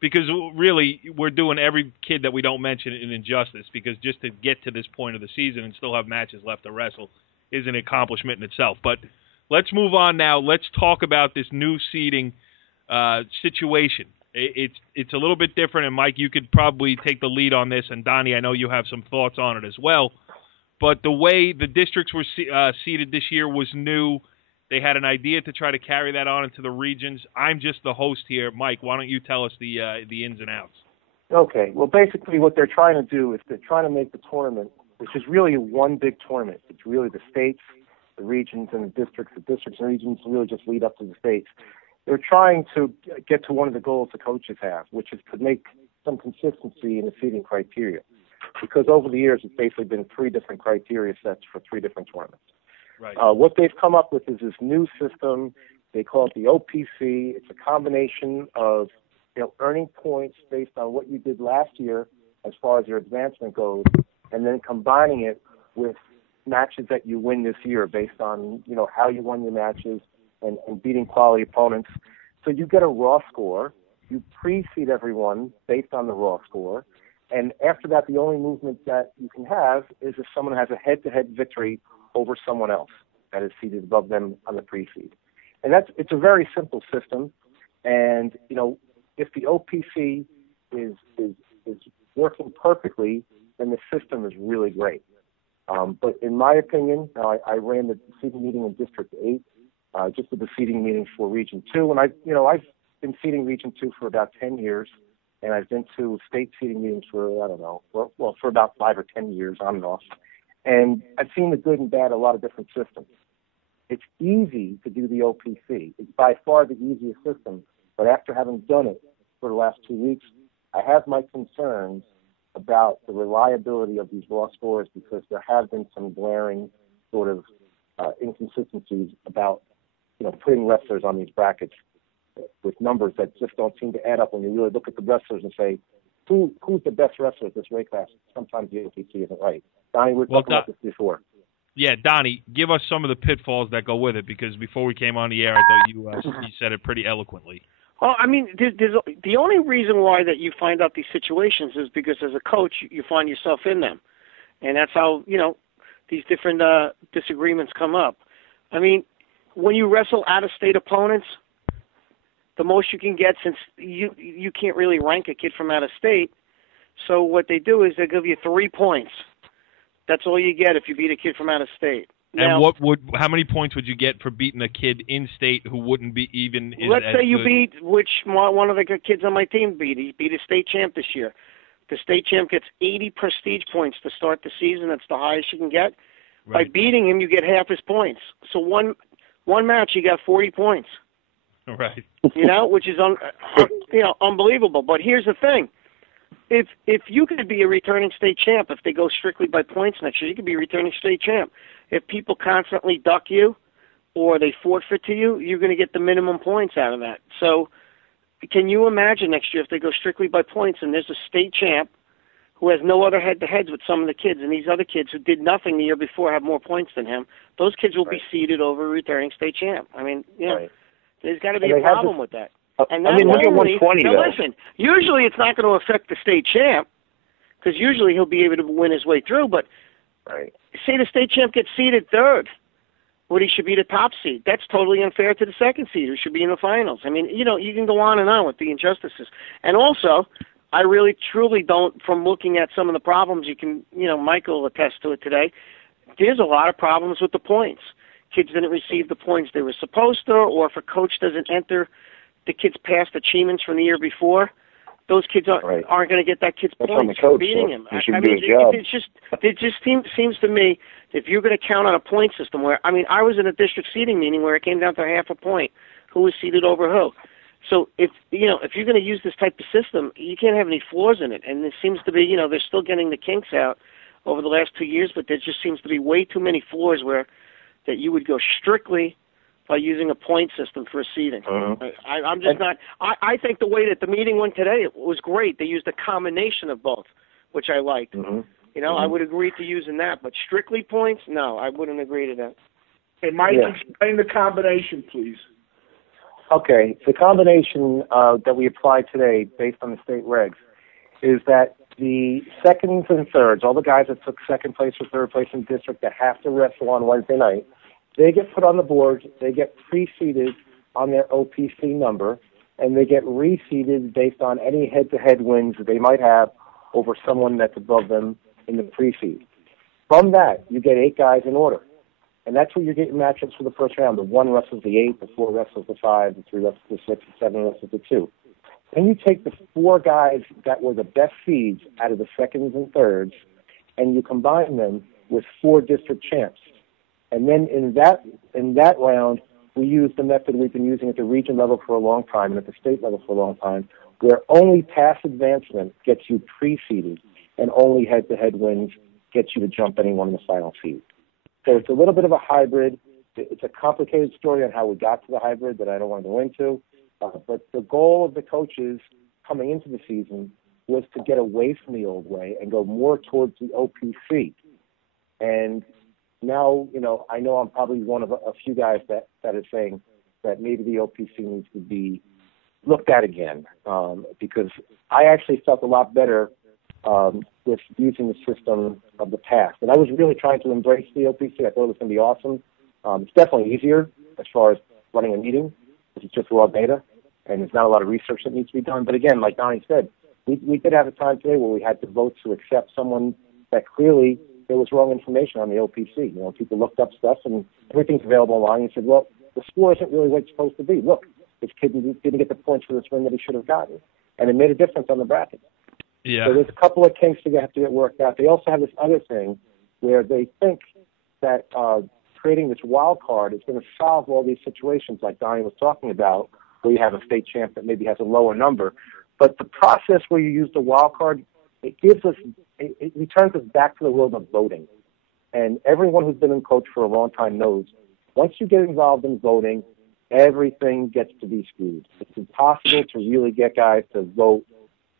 Because really, we're doing every kid that we don't mention an injustice, because just to get to this point of the season and still have matches left to wrestle is an accomplishment in itself. But let's move on now. Let's talk about this new seeding situation. It's a little bit different, and Mike, you could probably take the lead on this, and Donnie, I know you have some thoughts on it as well. But the way the districts were seeded this year was new. They had an idea to try to carry that on into the regions. I'm just the host here. Mike, why don't you tell us the ins and outs? Okay. Well, basically what they're trying to do is they're trying to make the tournament, which is really one big tournament. It's really the states, the regions, and the districts. The districts and regions really just lead up to the states. They're trying to get to one of the goals the coaches have, which is to make some consistency in the seeding criteria. Because over the years, it's basically been 3 different criteria sets for 3 different tournaments. Right. What they've come up with is this new system. They call it the OPC. It's a combination of earning points based on what you did last year as far as your advancement goes, and then combining it with matches that you win this year based on how you won your matches and beating quality opponents. So you get a raw score. You pre-seed everyone based on the raw score. And after that, the only movement that you can have is if someone has a head-to-head victory over someone else that is seated above them on the pre-seed. And it's a very simple system. And, if the OPC is working perfectly, then the system is really great. But in my opinion, I ran the seeding meeting in District 8, just with the seeding meetings for Region 2. And I've been seeding Region 2 for about 10 years. And I've been to state seeding meetings for, for about 5 or 10 years on and off. And I've seen the good and bad of a lot of different systems. It's easy to do the OPC. It's by far the easiest system. But after having done it for the last 2 weeks, I have my concerns about the reliability of these raw scores, because there have been some glaring sort of inconsistencies about, putting wrestlers on these brackets with numbers that just don't seem to add up when you really look at the wrestlers and say, who's the best wrestler at this weight class? Sometimes the OPC isn't right. Donnie, we've talked about this before. Yeah, Donnie, give us some of the pitfalls that go with it, because before we came on the air, I thought you said it pretty eloquently. Well, I mean, the only reason why that you find out these situations is because as a coach, you find yourself in them. And that's how, these different disagreements come up. I mean, when you wrestle out-of-state opponents, the most you can get, since you can't really rank a kid from out of state, so what they do is they give you 3 points. That's all you get if you beat a kid from out of state. Now, and how many points would you get for beating a kid in state who wouldn't be even? Let's say you beat one of the kids on my team beat. He beat a state champ this year. The state champ gets 80 prestige points to start the season. That's the highest you can get. Right. By beating him, you get half his points. So one match, you got 40 points. Right. Which is unbelievable. But here's the thing: if you could be a returning state champ, if they go strictly by points next year, you could be a returning state champ. If people constantly duck you or they forfeit to you, you're going to get the minimum points out of that. So can you imagine next year if they go strictly by points and there's a state champ who has no other head-to-heads with some of the kids, and these other kids who did nothing the year before have more points than him, those kids will be seeded over a returning state champ. I mean, there's got to be a problem with that. And look at 120, now listen, usually it's not going to affect the state champ, because usually he'll be able to win his way through, but say the state champ gets seeded 3rd, he should be the top seed. That's totally unfair to the 2nd seed, who should be in the finals. I mean, you can go on and on with the injustices. And also, I really, truly don't, from looking at some of the problems, Michael attest to it today, there's a lot of problems with the points. Kids didn't receive the points they were supposed to, or if a coach doesn't enter the kids' past achievements from the year before, those kids aren't going to get that kid's points for beating him. It just seems to me, if you're going to count on a point system where, I was in a district seating meeting where it came down to half a point, who was seated over who. So if you're going to use this type of system, you can't have any flaws in it. And it seems to be, they're still getting the kinks out over the last 2 years, but there just seems to be way too many flaws where that you would go strictly by using a point system for a seeding. I'm just not. I think the way that the meeting went today, it was great. They used a combination of both, which I liked. I would agree to using that, but strictly points, no, I wouldn't agree to that. Hey, Mike, explain the combination, please. Okay, the combination that we applied today, based on the state regs, is that the seconds and thirds, all the guys that took second place or third place in district that have to wrestle on Wednesday night, they get put on the board, they get pre-seeded on their OPC number, and they get reseeded based on any head-to-head wins that they might have over someone that's above them in the pre-seed. From that, you get 8 guys in order. And that's where you get your matchups for the first round. The 1 wrestles the 8, the 4 wrestles the 5, the 3 wrestles the 6, the 7 wrestles the 2. Then you take the 4 guys that were the best seeds out of the seconds and thirds, and you combine them with 4 district champs. And then in that round, we use the method we've been using at the region level for a long time and at the state level for a long time, where only past advancement gets you pre-seeded and only head-to-head wins gets you to jump anyone in the final seed. So it's a little bit of a hybrid. It's a complicated story on how we got to the hybrid that I don't want to go into. But the goal of the coaches coming into the season was to get away from the old way and go more towards the OPC. And now, I know I'm probably one of a few guys that are saying that maybe the OPC needs to be looked at again, because I actually felt a lot better with using the system of the past. And I was really trying to embrace the OPC. I thought it was going to be awesome. It's definitely easier as far as running a meeting, because it's just raw data, and there's not a lot of research that needs to be done. But again, like Donnie said, we did have a time today where we had to vote to accept someone that clearly there was wrong information on the OPC. People looked up stuff, and everything's available online, and said, well, the score isn't really what it's supposed to be. Look, this kid didn't get the points for this win that he should have gotten. And it made a difference on the bracket. Yeah. So there's a couple of kinks that have to get worked out. They also have this other thing where they think that creating this wild card is going to solve all these situations like Donnie was talking about, where you have a state champ that maybe has a lower number. But the process where you use the wild card, it returns us back to the world of voting. And everyone who's been in coach for a long time knows, once you get involved in voting, everything gets to be skewed. It's impossible to really get guys to vote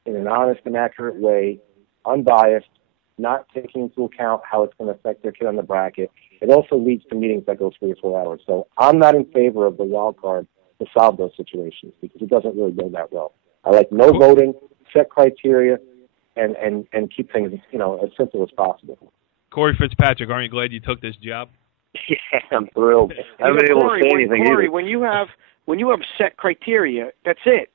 in an honest and accurate way, unbiased, not taking into account how it's going to affect their kid on the bracket. It also leads to meetings that go 3 or 4 hours. So I'm not in favor of the wild card to solve those situations, because it doesn't really go that well. I like no voting, set criteria, and keep things as simple as possible. Corey Fitzpatrick, aren't you glad you took this job? Yeah, I'm thrilled. I haven't been able to say anything Corey, either. when you have set criteria, that's it.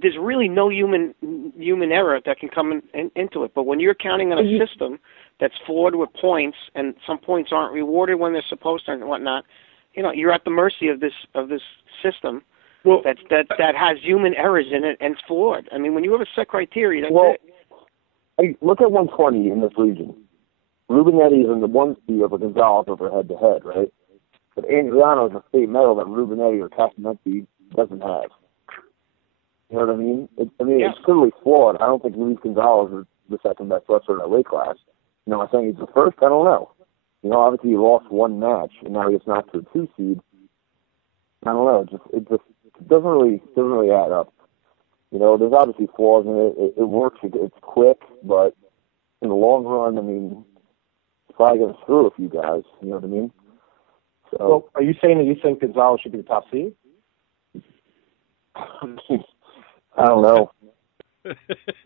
There's really no human error that can come into it. But when you're counting on a system that's flawed with points, and some points aren't rewarded when they're supposed to and whatnot, you're at the mercy of this system that has human errors in it and it's flawed. I mean, when you have a set criteria, that's it. Hey, look at 120 in this region. Rubenetti is in the 1 seed over Gonzalez over head-to-head, right? But Andriano is a state medal that Rubenetti or Castanetti doesn't have. You know what I mean? It's clearly flawed. I don't think Luis Gonzalez is the second best wrestler in that weight class. I think he's the first. I don't know. Obviously he lost 1 match, and now he gets knocked to a 2 seed. I don't know. It doesn't really add up. There's obviously flaws in it. It works. It's quick, but in the long run, it's probably going to screw a few guys. You know what I mean? So, well, are you saying that you think Gonzalez should be the top seed? I don't know.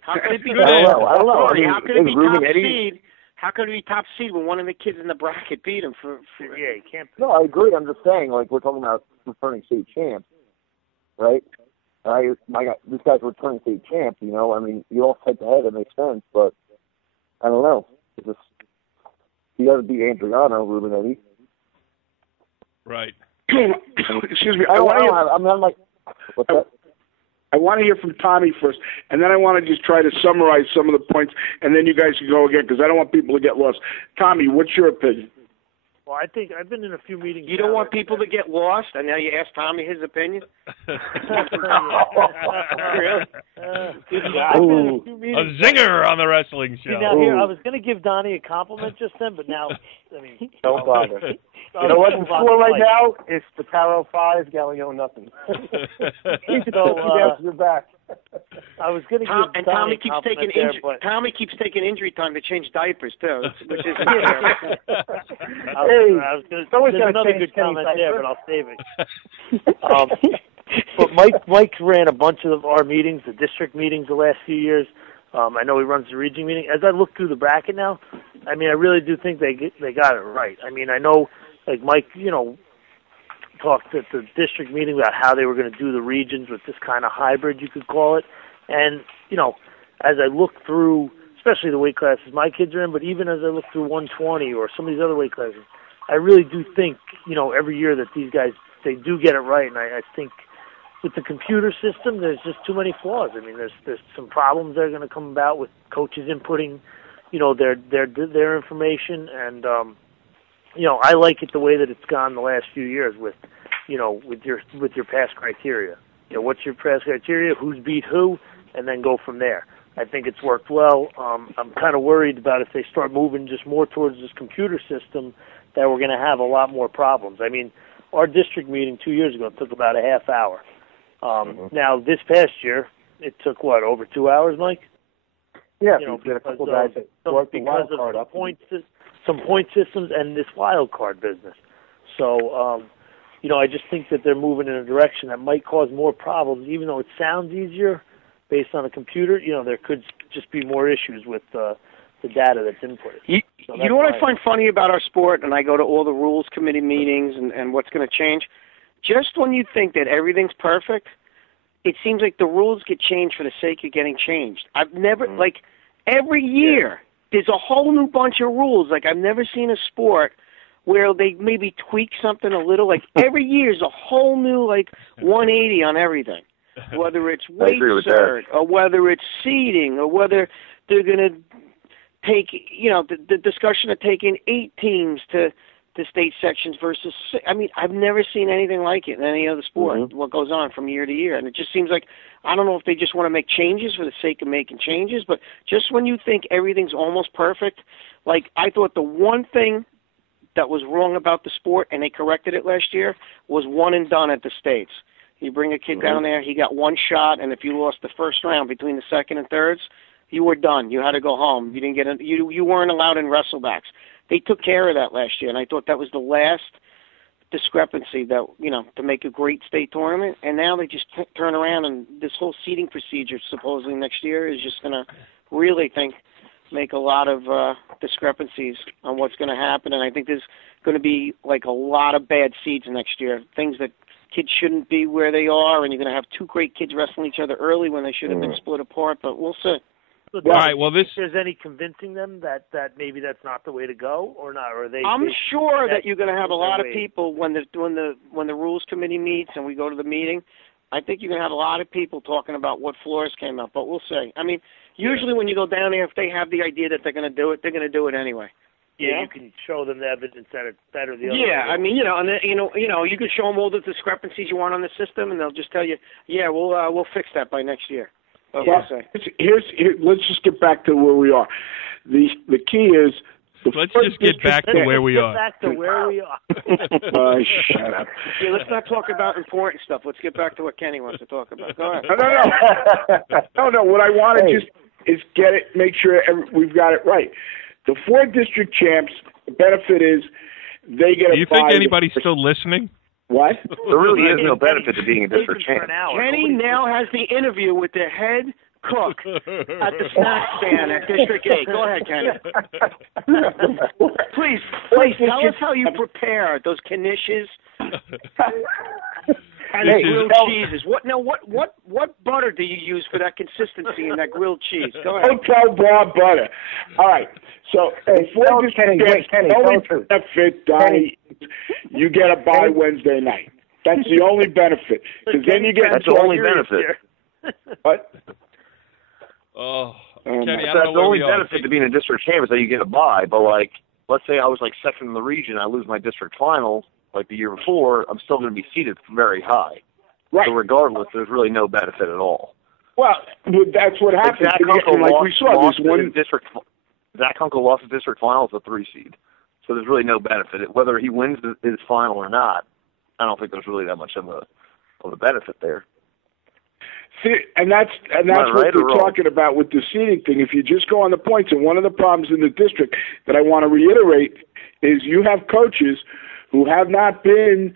How could it be? I don't know. How could it be top seed? How could it be top seed when one of the kids in the bracket beat him for Yeah, you can't. No, I agree. I'm just saying, we're talking about returning state champs, right? This guy's returning state champ. You know, I mean, you all head to head, it makes sense, but I don't know. It's just, he doesn't beat Adriano Rubinetti. Right. Excuse me. I'm like, what's that? I want to hear from Tommy first, and then I want to just try to summarize some of the points, and then you guys can go again, because I don't want people to get lost. Tommy, what's your opinion? Well, I think I've been in a few meetings. You don't want people to get lost, and now you ask Tommy his opinion? Really? A zinger on the wrestling show. See, now here, I was going to give Donnie a compliment just then, but now, I mean, don't bother. You know what? The score right now is Spataro 5, Gallione nothing. You're back. I was going to give and Donnie Tommy keeps taking injury time to change diapers too, which is. There's another good comment there, but I'll save it. But Mike ran a bunch of our meetings, the district meetings, the last few years. I know he runs the region meeting. As I look through the bracket now, I mean, I really do think they got it right. I mean, I know, like Mike, talked at the district meeting about how they were going to do the regions with this kind of hybrid, you could call it. And, as I look through, especially the weight classes my kids are in, but even as I look through 120 or some of these other weight classes, I really do think, every year that these guys, they do get it right. And I think with the computer system, there's just too many flaws. I mean, there's some problems that are going to come about with coaches inputting, their information. And, I like it the way that it's gone the last few years with your past criteria. What's your past criteria? Who's beat who? And then go from there. I think it's worked well. I'm kind of worried about if they start moving just more towards this computer system that we're going to have a lot more problems. I mean, our district meeting 2 years ago took about a half hour. Now, this past year, it took, over 2 hours, Mike? Yeah, we had a couple guys that worked the wild card up. Some point systems and this wild card business. So, I just think that they're moving in a direction that might cause more problems, even though it sounds easier based on a computer. There could just be more issues with the data that's inputted. You know what I find funny about our sport, and I go to all the rules committee meetings and what's going to change? Just when you think that everything's perfect, it seems like the rules get changed for the sake of getting changed. I've never, every year, there's a whole new bunch of rules. I've never seen a sport where they maybe tweak something a little. Every year is a whole new, 180 on everything. Whether it's weight cert, or whether it's seeding, or whether they're going to take, the discussion of taking 8 teams to state sections versus 6. I mean, I've never seen anything like it in any other sport, what goes on from year to year. And it just seems like, I don't know if they just want to make changes for the sake of making changes, but just when you think everything's almost perfect, I thought the one thing that was wrong about the sport, and they corrected it last year, was one and done at the states. You bring a kid down there, he got one shot, and if you lost the first round between the second and thirds, you were done. You had to go home. You didn't get you weren't allowed in wrestlebacks. They took care of that last year, and I thought that was the last discrepancy that, to make a great state tournament. And now they just turn around, and this whole seeding procedure supposedly next year is just going to really make a lot of discrepancies on what's going to happen. And I think there's going to be a lot of bad seeds next year, things that kids shouldn't be where they are, and you're going to have 2 great kids wrestling each other early when they should have been split apart, but we'll see. All right. Well, if there's any convincing them that maybe that's not the way to go, or not, or they. I'm sure that you're going to have a lot of people when the rules committee meets and we go to the meeting. I think you're going to have a lot of people talking about what floors came up, but we'll see. I mean, usually when you go down there, if they have the idea that they're going to do it, they're going to do it anyway. Yeah, you can show them the evidence that it's better the other way. Yeah, I mean, and you can show them all the discrepancies you want on the system, and they'll just tell you, yeah, we'll fix that by next year. Let's just get back to where we are. The key is. Let's just get back to where we are. Back to where we are. Shut up. Yeah, let's not talk about important stuff. Let's get back to what Kenny wants to talk about. Go ahead. No. What I want to just is get it. Make sure we've got it right. The 4 district champs. The benefit is they get. Do you think anybody's still listening? What? There really is no benefit to being a district champ. Kenny now has the interview with the head cook at the snack stand at District 8. Go ahead, Kenny. Please tell us how you prepare those knishes. And the grilled cheeses. What butter do you use for that consistency in that grilled cheese? Go ahead. Hotel bar butter. All right. So before this benefit, Donnie, you get a bye Wednesday night. That's the only benefit. Because then you get that's the only benefit. What? Oh, Kenny, that's the only benefit to being a district champ is that you get a bye. But like, let's say I was like second in the region, I lose my district final like the year before, I'm still going to be seated very high. Right. So regardless, there's really no benefit at all. Well, that's what happens. Zach Kunkel lost his district final as a 3 seed. So there's really no benefit. Whether he wins his final or not, I don't think there's really that much of a benefit there. See, and that's what we're talking about with the seeding thing. If you just go on the points, and one of the problems in the district that I want to reiterate is you have coaches who have not been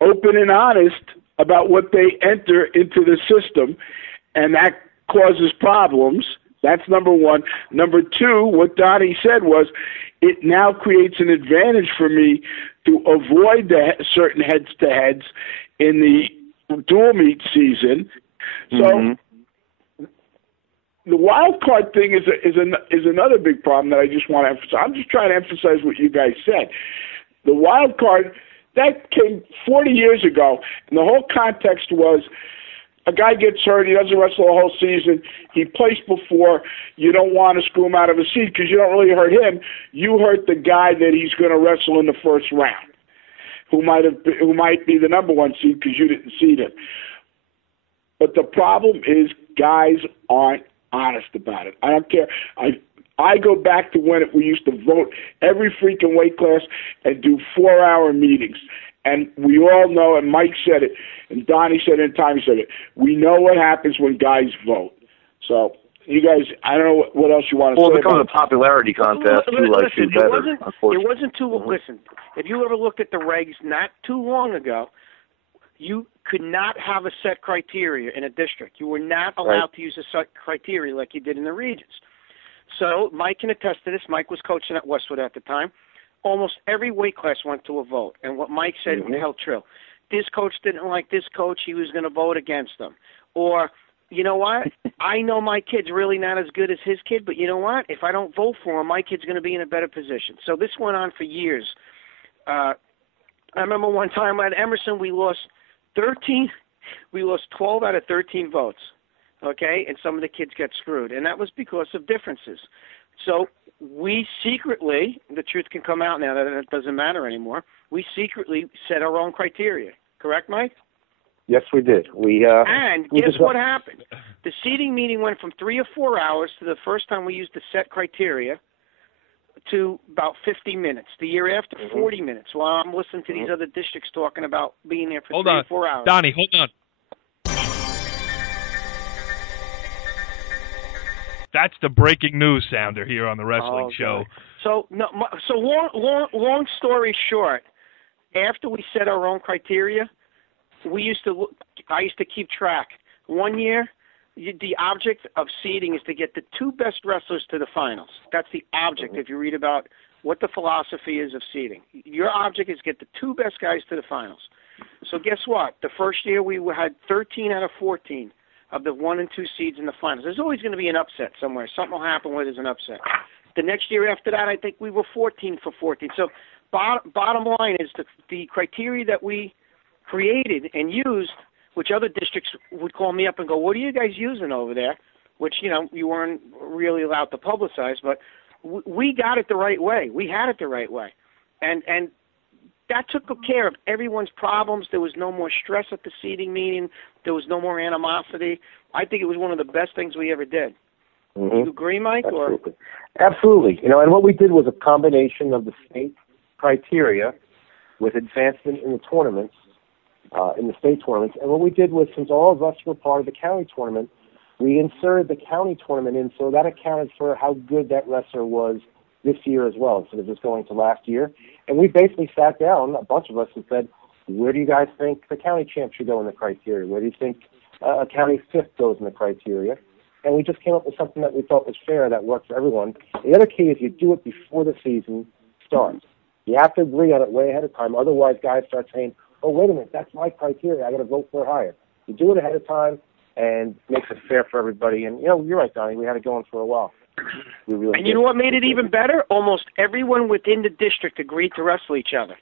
open and honest about what they enter into the system, and that causes problems. That's number one. Number two, what Donnie said was, it now creates an advantage for me to avoid the certain heads-to-heads in the dual meet season. So the wild card thing is another big problem that I just want to emphasize. I'm just trying to emphasize what you guys said. The wild card, that came 40 years ago, and the whole context was a guy gets hurt, he doesn't wrestle the whole season, he placed before, you don't want to screw him out of a seed because you don't really hurt him, you hurt the guy that he's going to wrestle in the first round, who might be the number one seed because you didn't seed him. But the problem is guys aren't honest about it. I don't care. I go back to when we used to vote every freaking weight class and do 4-hour meetings. And we all know, and Mike said it, and Donnie said it, and Tommy said it, we know what happens when guys vote. So, you guys, I don't know what else you want to say. Well, it becomes a popularity contest. Listen, it wasn't too, listen, if you ever looked at the regs not too long ago, you could not have a set criteria in a district. You were not allowed to use a set criteria like you did in the regions. So Mike can attest to this. Mike was coaching at Westwood at the time. Almost every weight class went to a vote. And what Mike said held true. This coach didn't like this coach. He was going to vote against them. Or, you know what? I know my kid's really not as good as his kid, but you know what? If I don't vote for him, my kid's going to be in a better position. So this went on for years. I remember one time at Emerson we lost 12 out of 13 votes. Okay, and some of the kids got screwed, and that was because of differences. So we secretly, the truth can come out now that it doesn't matter anymore, we secretly set our own criteria. Correct, Mike? Yes, we did. And guess what happened? The seating meeting went from 3 or 4 hours to the first time we used the set criteria to about 50 minutes. The year after, 40 minutes. While I'm listening to these other districts talking about being there for 3 or 4 hours. Donnie, hold on. That's the breaking news sounder here on the wrestling show. So long story short, after we set our own criteria, I used to keep track. 1 year, the object of seeding is to get the 2 best wrestlers to the finals. That's the object if you read about what the philosophy is of seeding. Your object is to get the 2 best guys to the finals. So guess what? The first year we had 13 out of 14 of the 1 and 2 seeds in the finals. There's always going to be an upset somewhere. Something will happen where there's an upset. The next year after that, I think we were 14 for 14. So bottom line is the criteria that we created and used, which other districts would call me up and go, what are you guys using over there? Which, you weren't really allowed to publicize, but we got it the right way. We had it the right way. And that took care of everyone's problems. There was no more stress at the seating meeting. There was no more animosity. I think it was one of the best things we ever did. Do you agree, Mike? Absolutely. And what we did was a combination of the state criteria with advancement in the tournaments, in the state tournaments. And what we did was, since all of us were part of the county tournament, we inserted the county tournament in, so that accounted for how good that wrestler was this year as well, instead of just going to last year. And we basically sat down, a bunch of us, and said, where do you guys think the county champ should go in the criteria? Where do you think a county fifth goes in the criteria? And we just came up with something that we thought was fair, that worked for everyone. The other key is you do it before the season starts. You have to agree on it way ahead of time. Otherwise, guys start saying, oh, wait a minute, that's my criteria. I got to vote for it higher. You do it ahead of time and makes it fair for everybody. And, you know, you're right, Donnie. We had it going for a while. And you know what made it even better? Almost everyone within the district agreed to wrestle each other.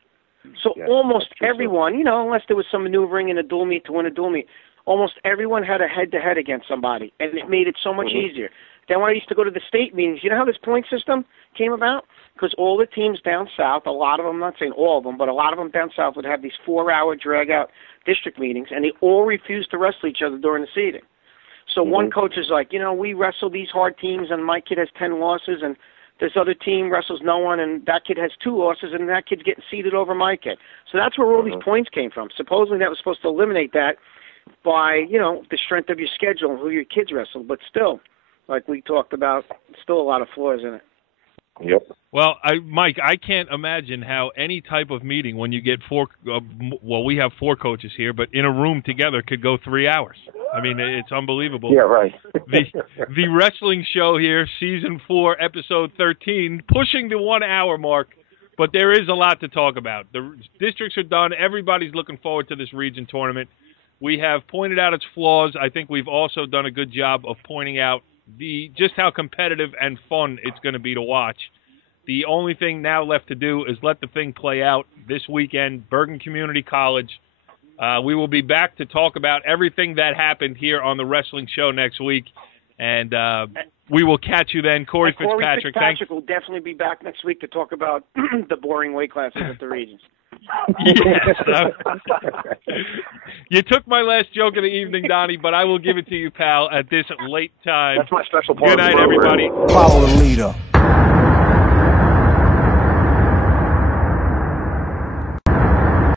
So almost everyone, you know, unless there was some maneuvering in a dual meet to win a dual meet, almost everyone had a head-to-head against somebody, and it made it so much easier. Then when I used to go to the state meetings, you know how this point system came about? Because all the teams down south, a lot of them, I'm not saying all of them, but a lot of them down south would have these 4-hour drag-out district meetings, and they all refused to wrestle each other during the seeding. So one coach is like, you know, we wrestle these hard teams, and my kid has 10 losses, and this other team wrestles no one, and that kid has 2 losses, and that kid's getting seeded over my kid. So that's where all these points came from. Supposedly that was supposed to eliminate that by, you know, the strength of your schedule and who your kids wrestle. But still, like we talked about, still a lot of flaws in it. Yep. Well, Mike, I can't imagine how any type of meeting when you get 4 well, we have 4 coaches here, but in a room together could go 3 hours. I mean, it's unbelievable. Yeah, right. The wrestling show here, Season 4, Episode 13, pushing the 1 hour mark, but there is a lot to talk about. The districts are done. Everybody's looking forward to this region tournament. We have pointed out its flaws. I think we've also done a good job of pointing out just how competitive and fun it's going to be to watch. The only thing now left to do is let the thing play out this weekend, Bergen Community College. We will be back to talk about everything that happened here on the wrestling show next week, and we will catch you then. Corey Fitzpatrick. Corey Fitzpatrick will definitely be back next week to talk about the boring weight classes at the regions. Yes. You took my last joke of the evening, Donnie, but I will give it to you, pal, at this late time. That's my special part. Good night, everybody. Follow the leader.